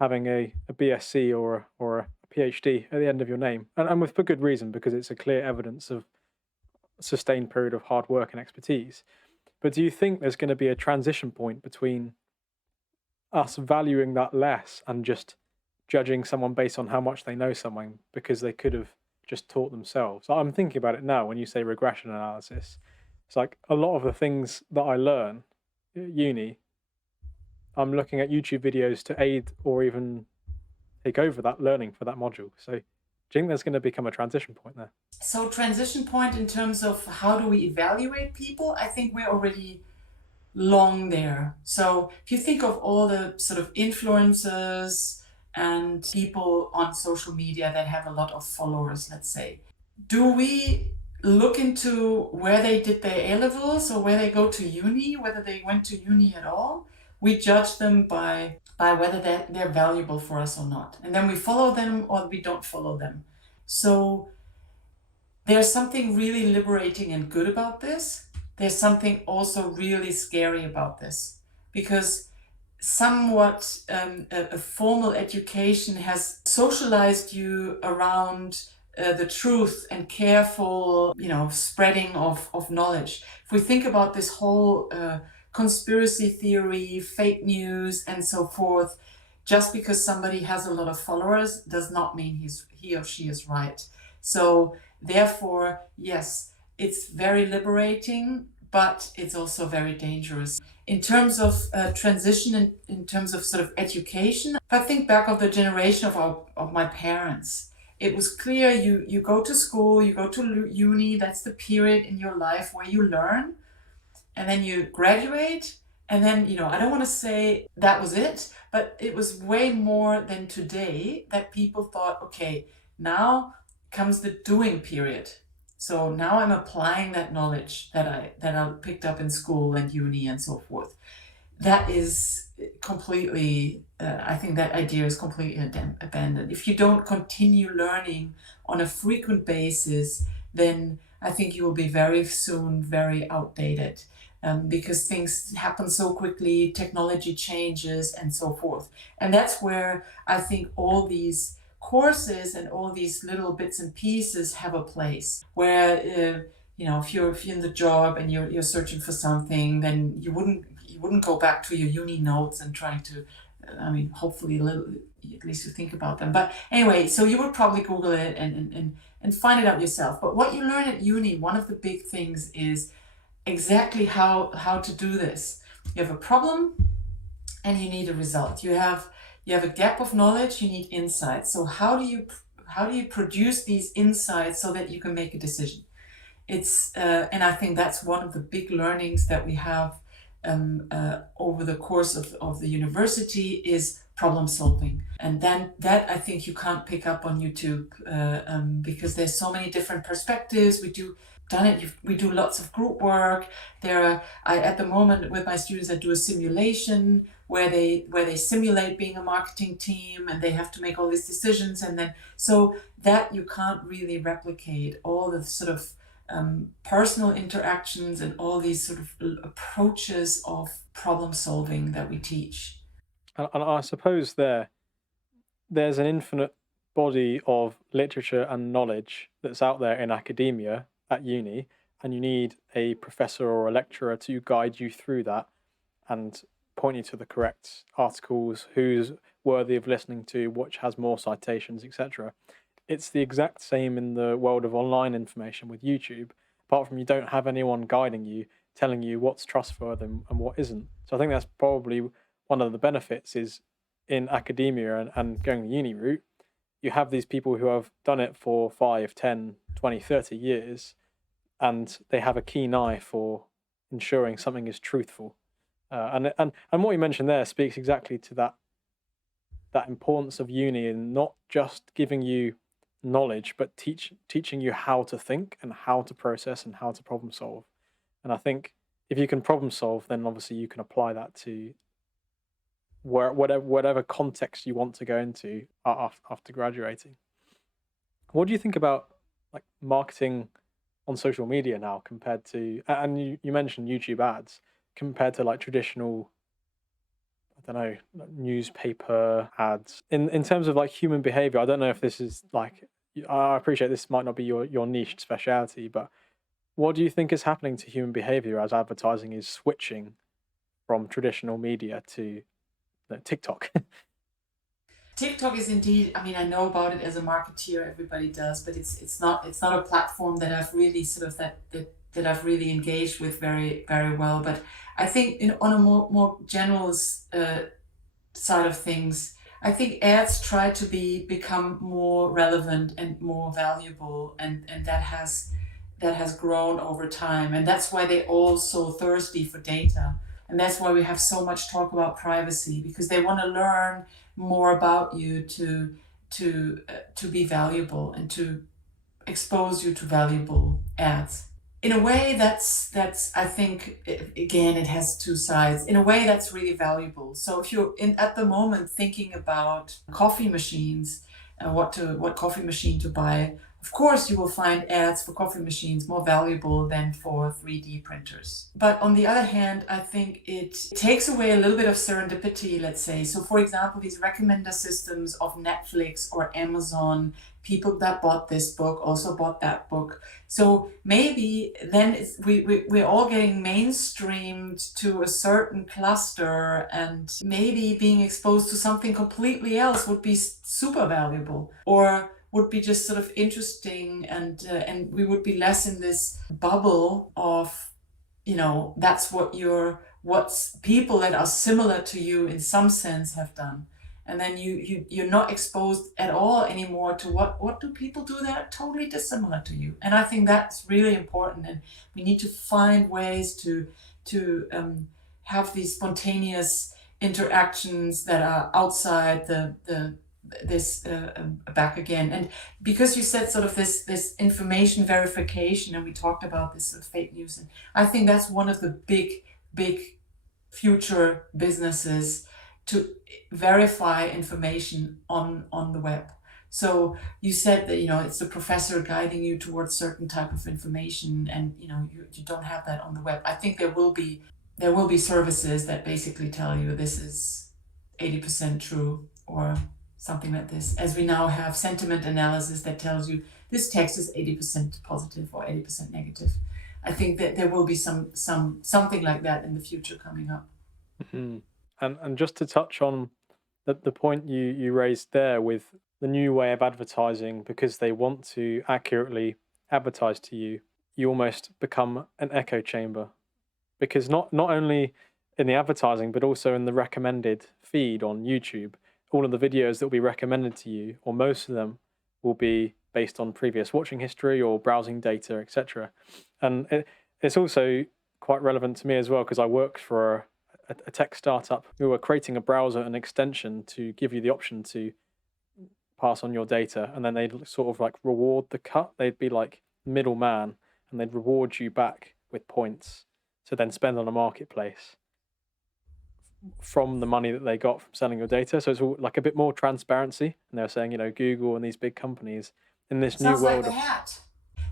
having a BSc or a PhD at the end of your name, and with for good reason, because it's a clear evidence of a sustained period of hard work and expertise. But do you think there's going to be a transition point between us valuing that less and just judging someone based on how much they know something because they could have just taught themselves? I'm thinking about it now when you say regression analysis. It's like a lot of the things that I learn at uni, I'm looking at YouTube videos to aid or even take over that learning for that module. So do you think there's going to become a transition point there? so transition point in terms of how do we evaluate people, I think we're already long there. So if you think of all the sort of influencers and people on social media that have a lot of followers, let's say, do we look into where they did their A levels or where they go to uni, whether they went to uni at all? We judge them by whether they're valuable for us or not. And then we follow them or we don't follow them. So there's something really liberating and good about this. There's something also really scary about this, because somewhat a formal education has socialized you around the truth and careful, spreading of knowledge. If we think about this whole conspiracy theory, fake news, and so forth, just because somebody has a lot of followers does not mean he or she is right. So therefore, yes, it's very liberating, but it's also very dangerous. In terms of transition, in terms of sort of education, if I think back of the generation of my parents, it was clear you go to school, you go to uni, that's the period in your life where you learn, and then you graduate, and then, I don't want to say that was it, but it was way more than today that people thought, okay, now comes the doing period. So now I'm applying that knowledge that I picked up in school and uni and so forth. That is completely, I think that idea is completely abandoned. If you don't continue learning on a frequent basis, then I think you will be very soon very outdated, because things happen so quickly, technology changes, and so forth. And that's where I think all these courses and all these little bits and pieces have a place. Where if you're in the job and you're searching for something, then you wouldn't go back to your uni notes and trying to, I mean, hopefully a little, at least you think about them. But anyway, so you would probably Google it and find it out yourself. But what you learn at uni, one of the big things is exactly how to do this. You have a problem and you need a result. You have a gap of knowledge, you need insights. So how do you produce these insights so that you can make a decision? And I think that's one of the big learnings that we have over the course of the university is problem solving. And then that I think you can't pick up on YouTube, because there's so many different perspectives. We do lots of group work. At the moment with my students, I do a simulation where they simulate being a marketing team and they have to make all these decisions, and then so that you can't really replicate all the sort of personal interactions and all these sort of approaches of problem solving that we teach. And I suppose there's an infinite body of literature and knowledge that's out there in academia at uni, and you need a professor or a lecturer to guide you through that and point you to the correct articles, who's worthy of listening to, which has more citations, etc. It's the exact same in the world of online information with YouTube, apart from you don't have anyone guiding you, telling you what's trustworthy and what isn't. So I think that's probably one of the benefits is in academia and going the uni route, you have these people who have done it for 5, 10, 20, 30 years, and they have a keen eye for ensuring something is truthful. And what you mentioned there speaks exactly to that importance of uni and not just giving you knowledge, but teaching you how to think and how to process and how to problem solve. And I think if you can problem solve, then obviously you can apply that to whatever context you want to go into after graduating. What do you think about like marketing on social media now compared to, and you mentioned YouTube ads, compared to like traditional, I don't know, like newspaper ads in terms of like human behavior? I don't know if this is like, I appreciate this might not be your niche specialty, but what do you think is happening to human behavior as advertising is switching from traditional media to TikTok? TikTok is indeed, I mean, I know about it as a marketeer, everybody does, but it's not a platform that I've really sort of that I've really engaged with very, very well. But I think on a more general side of things, I think ads try to become more relevant and more valuable, and that has grown over time, and that's why they're all so thirsty for data, and that's why we have so much talk about privacy, because they want to learn more about you to be valuable and to expose you to valuable ads. In a way, that's I think again it has two sides. In a way, that's really valuable. So if you're in at the moment thinking about coffee machines and what coffee machine to buy, of course you will find ads for coffee machines more valuable than for 3D printers. But on the other hand, I think it takes away a little bit of serendipity, let's say. So for example, these recommender systems of Netflix or Amazon, people that bought this book also bought that book. So maybe then we're all getting mainstreamed to a certain cluster, and maybe being exposed to something completely else would be super valuable, or would be just sort of interesting, and we would be less in this bubble of, that's what's people that are similar to you in some sense have done. And then you're not exposed at all anymore to what do people do that are totally dissimilar to you. And I think that's really important, and we need to find ways to have these spontaneous interactions that are outside this back again. And because you said sort of this information verification, and we talked about this sort of fake news, and I think that's one of the big future businesses, to verify information on the web. So you said that, it's the professor guiding you towards certain type of information, and you don't have that on the web. I think there will be services that basically tell you this is 80% true, or something like this. As we now have sentiment analysis that tells you this text is 80% positive or 80% negative. I think that there will be something like that in the future coming up. Mhm. And just to touch on the point you raised there with the new way of advertising, because they want to accurately advertise to you, you almost become an echo chamber. Because not only in the advertising, but also in the recommended feed on YouTube, all of the videos that will be recommended to you, or most of them, will be based on previous watching history or browsing data, etc. And it's also quite relevant to me as well, because I worked for a tech startup who were creating a browser and extension to give you the option to pass on your data, and then they'd sort of like reward the cut. They'd be like middleman, and they'd reward you back with points to then spend on a marketplace from the money that they got from selling your data. So it's all like a bit more transparency. And they're saying, Google and these big companies in this new Sounds like world the of Hat.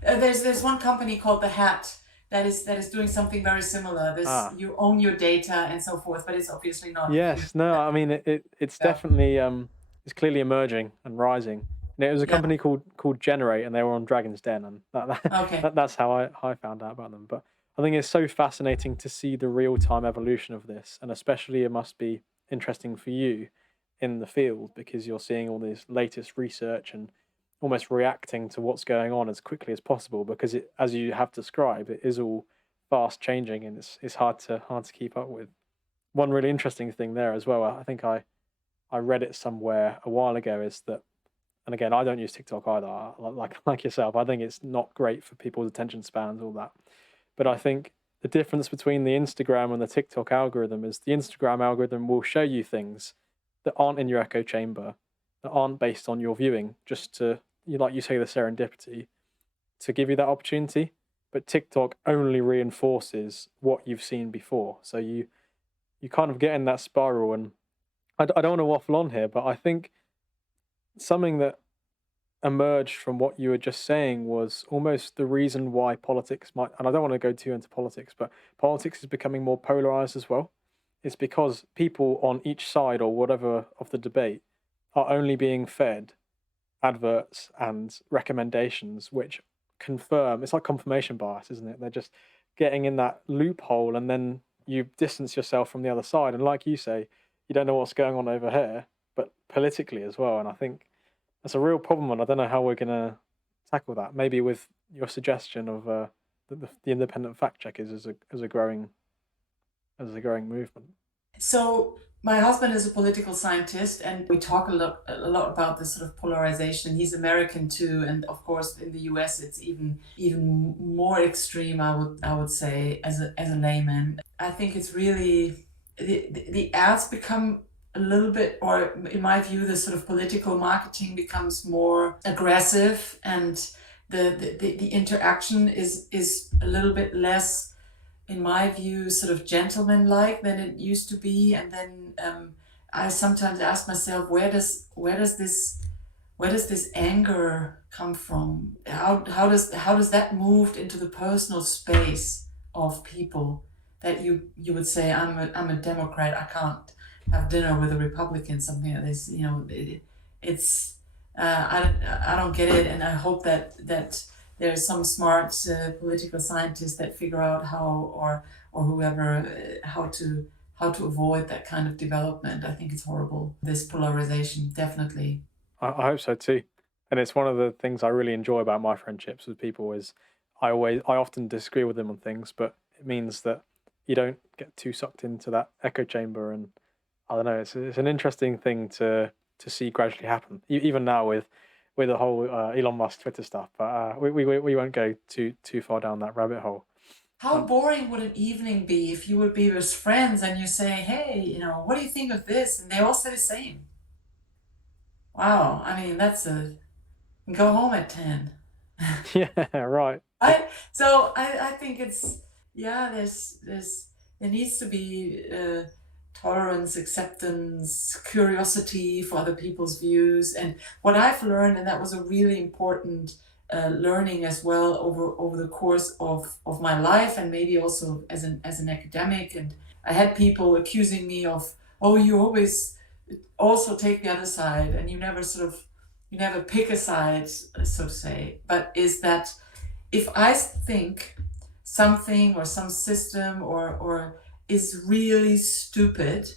There's one company called the Hat that is doing something very similar. This, ah you own your data and so forth, but it's obviously not yes, no, I mean it's yeah. definitely it's clearly emerging and rising. And it was a Yeah. company called Generate, and they were on Dragon's Den, and Okay. that's how I found out about them. But I think it's so fascinating to see the real time evolution of this, and especially it must be interesting for you in the field, because you're seeing all this latest research and almost reacting to what's going on as quickly as possible, because it, as you have described, it is all fast changing, and it's hard to keep up with. One really interesting thing there as well, I think I read it somewhere a while ago, is that, and again, I don't use TikTok either, like yourself. I think it's not great for people's attention spans, all that. But I think the difference between the Instagram and the TikTok algorithm is the Instagram algorithm will show you things that aren't in your echo chamber, that aren't based on your viewing, just to, like you say, the serendipity, to give you that opportunity. But TikTok only reinforces what you've seen before. So you kind of get in that spiral. And I don't want to waffle on here, but I think something that emerged from what you were just saying was almost the reason why politics might, and I don't want to go too into politics, but politics is becoming more polarized as well. It's because people on each side or whatever of the debate are only being fed adverts and recommendations which confirm, it's like confirmation bias, isn't it? They're just getting in that loophole, and then you distance yourself from the other side. And like you say, you don't know what's going on over here, but politically as well. And I think that's a real problem, and I don't know how we're going to tackle that. Maybe with your suggestion of the independent fact checkers as a growing movement. So my husband is a political scientist, and we talk a lot about this sort of polarization. He's American too, and of course in the US it's even more extreme. I would say, as a layman, I think it's really the ads become a little bit, or in my view, the sort of political marketing becomes more aggressive, and the interaction is a little bit less, in my view, sort of gentlemanlike than it used to be. And then I sometimes ask myself, where does this anger come from? How does that move into the personal space of people, that you would say, I'm a Democrat, I can't have dinner with a Republican, something like this. It's I don't get it, and I hope that there's some smart political scientists that figure out how, or whoever, how to avoid that kind of development. I think it's horrible, this polarization, definitely. I hope so too. And it's one of the things I really enjoy about my friendships with people is I often disagree with them on things, but it means that you don't get too sucked into that echo chamber. And I don't know, it's an interesting thing to see gradually happen. Even now with the whole Elon Musk Twitter stuff, but we won't go too far down that rabbit hole. How Um, boring would an evening be if you would be with friends and you say, hey, what do you think of this? And they all say the same. Wow, I mean, go home at 10. yeah, right. So I think it's, yeah, there needs to be tolerance, acceptance, curiosity for other people's views. And what I've learned, and that was a really important learning as well over the course of my life, and maybe also as an academic. And I had people accusing me of, oh, you always also take the other side, and you never pick a side, so to say. But is that if I think something or some system or is really stupid,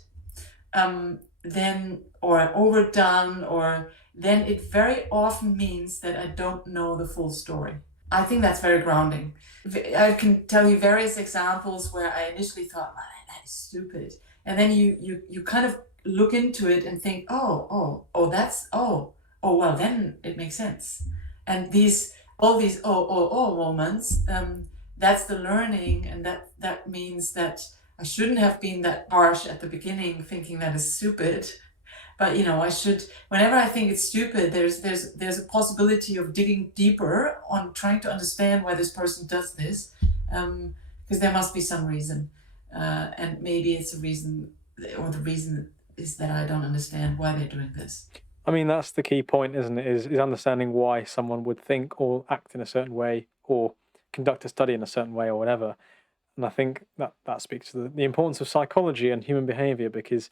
then or overdone, or then it very often means that I don't know the full story. I think that's very grounding. I can tell you various examples where I initially thought, "Man, that is stupid," and then you kind of look into it and think, well, then it makes sense. And all these moments, that's the learning, and that means that I shouldn't have been that harsh at the beginning, thinking that is stupid. But I should. Whenever I think it's stupid, there's a possibility of digging deeper on trying to understand why this person does this, because there must be some reason, and maybe it's a reason, or the reason is that I don't understand why they're doing this. I mean, that's the key point, isn't it? Is understanding why someone would think or act in a certain way or conduct a study in a certain way or whatever. And I think that speaks to the importance of psychology and human behavior, because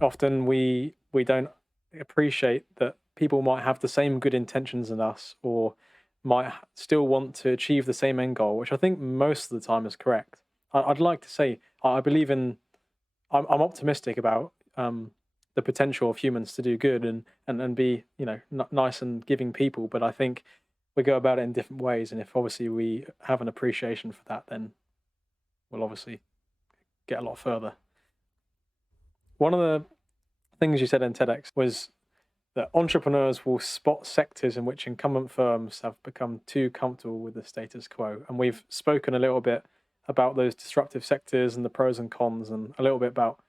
often we don't appreciate that people might have the same good intentions as us, or might still want to achieve the same end goal, which I think most of the time is correct. I'd like to say I believe in. I'm optimistic about the potential of humans to do good and be nice and giving people, but I think we go about it in different ways, and if obviously we have an appreciation for that, then we'll obviously get a lot further. One of the things you said in TEDx was that entrepreneurs will spot sectors in which incumbent firms have become too comfortable with the status quo. And we've spoken a little bit about those disruptive sectors and the pros and cons, and a little bit about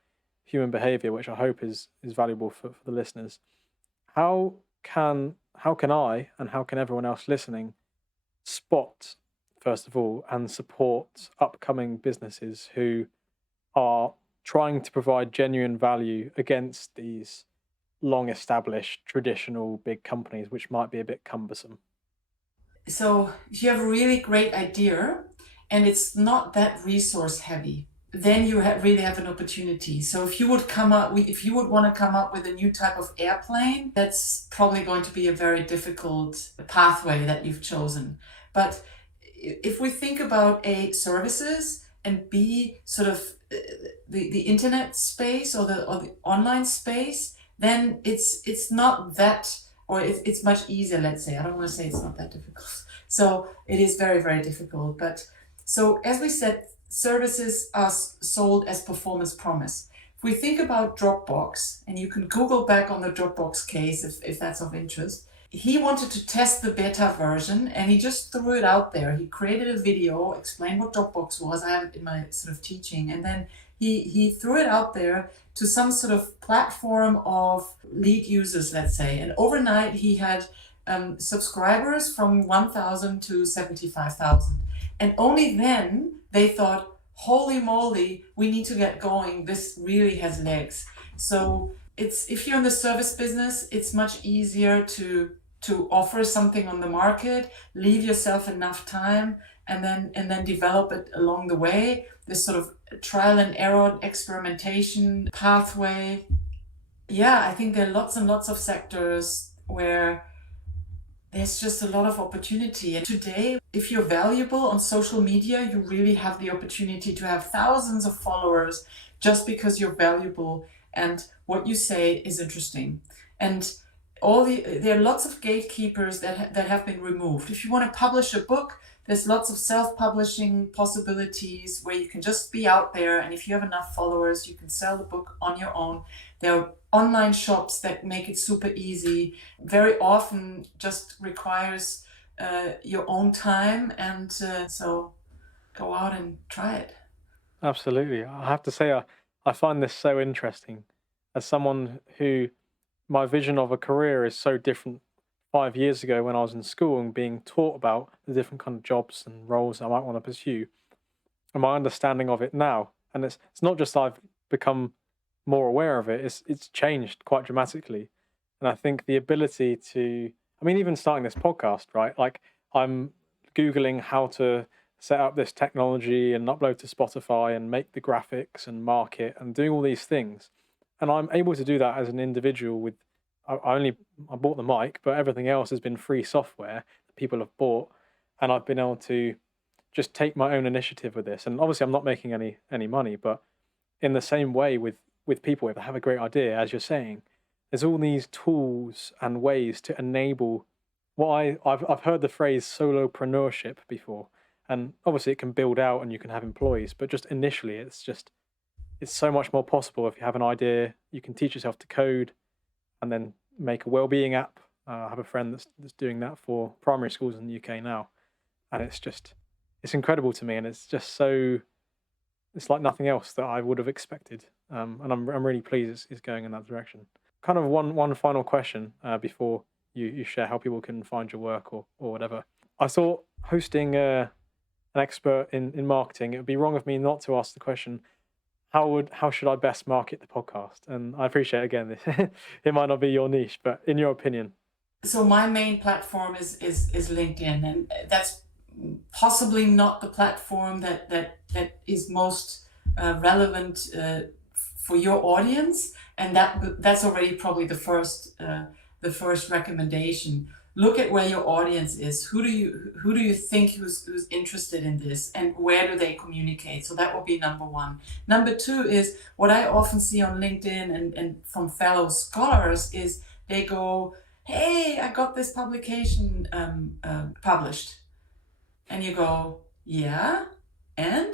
human behavior, which I hope is valuable for the listeners. How can I and how can everyone else listening spot, first of all, and support upcoming businesses who are trying to provide genuine value against these long established traditional big companies, which might be a bit cumbersome? So if you have a really great idea and it's not that resource heavy, then you really have an opportunity. So if you would want to come up with a new type of airplane, that's probably going to be a very difficult pathway that you've chosen. But if we think about A, services, and B, sort of the internet space, or the online space, then it's not that, or it's much easier, let's say. I don't want to say it's not that difficult. So it is very, very difficult. But so as we said, services are sold as performance promise. If we think about Dropbox, and you can Google back on the Dropbox case if that's of interest, he wanted to test the beta version, and he just threw it out there. He created a video, explained what Dropbox was. I have it in my sort of teaching. And then he threw it out there to some sort of platform of lead users, let's say. And overnight, he had subscribers from 1,000 to 75,000. And only then they thought, holy moly, we need to get going. This really has legs. So if you're in the service business, it's much easier to offer something on the market, leave yourself enough time, and then develop it along the way. This sort of trial and error experimentation pathway. Yeah, I think there are lots and lots of sectors where there's just a lot of opportunity. And today, if you're valuable on social media, you really have the opportunity to have thousands of followers just because you're valuable and what you say is interesting. And there are lots of gatekeepers that have been removed. If you want to publish a book, there's lots of self-publishing possibilities where you can just be out there, and if you have enough followers, you can sell the book on your own. There are online shops that make it super easy. Very often just requires your own time, and so go out and try it. Absolutely. I have to say, I find this so interesting as someone who my vision of a career is so different 5 years ago when I was in school and being taught about the different kind of jobs and roles I might want to pursue, and my understanding of it now. And it's not just I've become more aware of it, it's changed quite dramatically. And I think the ability to, I mean, even starting this podcast, right? Like I'm Googling how to set up this technology and upload to Spotify and make the graphics and market and doing all these things. And I'm able to do that as an individual with, I bought the mic, but everything else has been free software that people have bought. And I've been able to just take my own initiative with this. And obviously I'm not making any money, but in the same way with people, if they have a great idea, as you're saying, there's all these tools and ways to enable what I've heard the phrase solopreneurship before, and obviously it can build out and you can have employees, but just initially it's so much more possible. If you have an idea, you can teach yourself to code and then make a well-being app. I have a friend that's doing that for primary schools in the UK now, and it's incredible to me, and it's just so it's like nothing else that I would have expected. And I'm really pleased it's going in that direction. Kind of one final question before you share how people can find your work or whatever. I thought hosting an expert in marketing, it would be wrong of me not to ask the question, how should I best market the podcast? And I appreciate again it might not be your niche, but in your opinion. So my main platform is LinkedIn, and that's possibly not the platform that is most relevant for your audience, and that's already probably the first recommendation. Look at where your audience is. Who do you think who's interested in this, and where do they communicate? So that will be number one. Number two is what I often see on LinkedIn and from fellow scholars is they go, "Hey, I got this publication published," and you go, "Yeah, and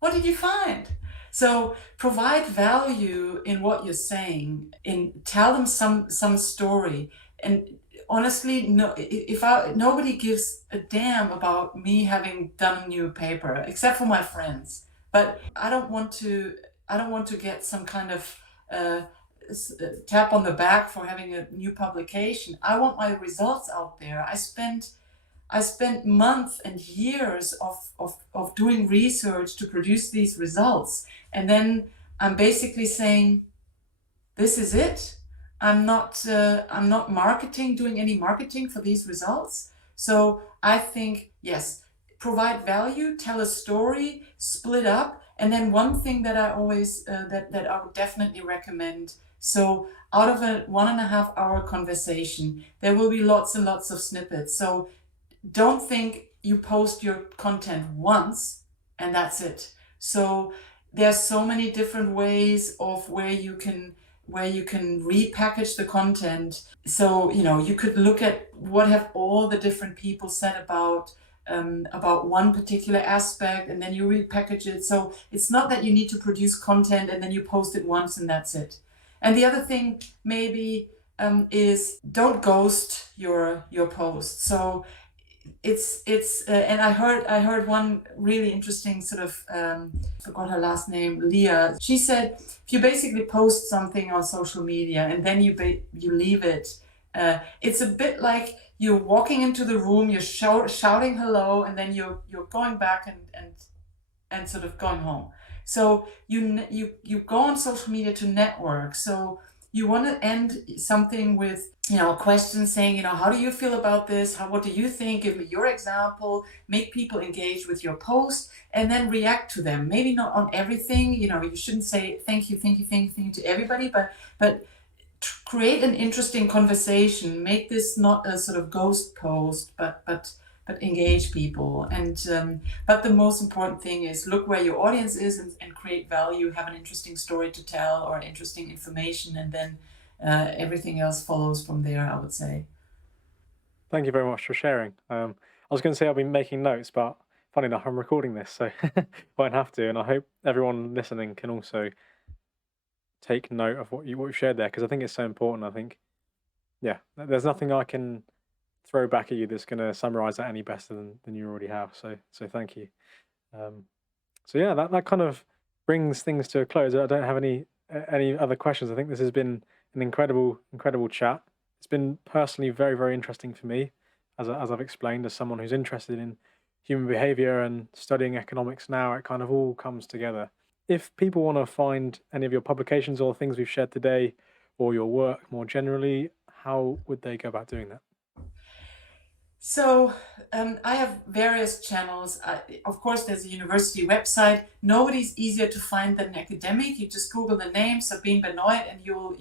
what did you find?" So provide value in what you're saying, in tell them some story. And honestly, no, if nobody gives a damn about me having done a new paper except for my friends. But I don't want to get some kind of uh, tap on the back for having a new publication. I want my results out there. I spent months and years of doing research to produce these results. And then I'm basically saying, this is it. I'm not doing any marketing for these results. So I think, yes, provide value, tell a story, split up. And then one thing that I always, that I would definitely recommend. So out of a 1.5 hour conversation, there will be lots and lots of snippets. So don't think you post your content once and that's it. So there's so many different ways of where you can repackage the content. So you could look at what have all the different people said about one particular aspect, and then you repackage it. So it's not that you need to produce content and then you post it once and that's it. And the other thing maybe is don't ghost your post. So it's and I heard one really interesting sort of forgot her last name, Leah. She said if you basically post something on social media and then you leave it, it's a bit like you're walking into the room, you're shouting hello, and then you're going back and sort of going home. So you go on social media to network. So you want to end something with a question saying, how do you feel about this? What do you think? Give me your example. Make people engage with your post and then react to them. Maybe not on everything. You shouldn't say thank you, thank you, thank you, thank you to everybody, but create an interesting conversation. Make this not a sort of ghost post, but engage people. And but the most important thing is look where your audience is and create value. Have an interesting story to tell or interesting information, and then everything else follows from there, I would say. Thank you very much for sharing. I was going to say I'll be making notes, but funny enough, I'm recording this, so won't have to. And I hope everyone listening can also take note of what you shared there, because I think it's so important. I think, yeah, there's nothing I can throw back at you that's going to summarize that any better than you already have. So thank you. Um, so yeah, that kind of brings things to a close. I don't have any other questions. I think this has been an incredible chat. It's been personally very, very interesting for me, as I've explained, as someone who's interested in human behavior and studying economics now. It kind of all comes together. if people want to find any of your publications or things we've shared today, or your work more generally, how would they go about doing that? So I have various channels. Of course, there's a university website. Nobody's easier to find than an academic. You just Google the name Sabine Benoit, and you'll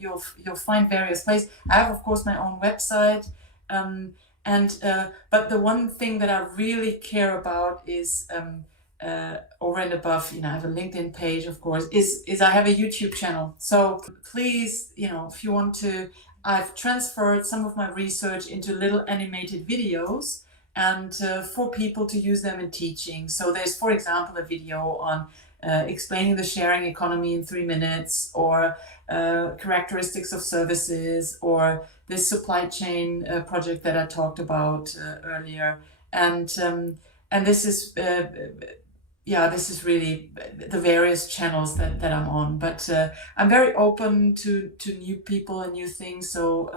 find various places. I have, of course, my own website. But the one thing that I really care about is over and above. I have a LinkedIn page, of course. Is I have a YouTube channel. So please, if you want to. I've transferred some of my research into little animated videos and for people to use them in teaching. So there's, for example, a video on explaining the sharing economy in 3 minutes, or characteristics of services, or this supply chain project that I talked about earlier. And this is this is really the various channels that I'm on. But I'm very open to new people and new things. So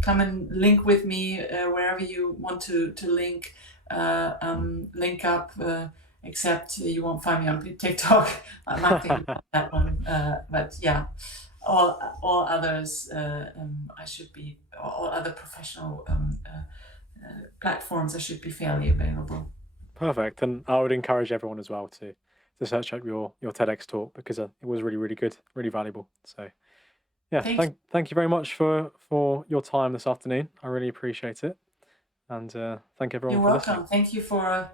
come and link with me wherever you want to link, link up. Except you won't find me on TikTok. I'm acting on that one. But yeah, all others, all other professional platforms, I should be fairly available. Perfect. And I would encourage everyone as well to search up your TEDx talk, because it was really, really good, really valuable. So yeah, Thank you. thank you very much for your time this afternoon. I really appreciate it. And thank everyone You're for listening. welcome. Thank you for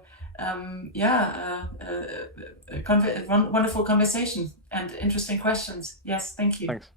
wonderful conversation and interesting questions. Yes, thank you. Thanks.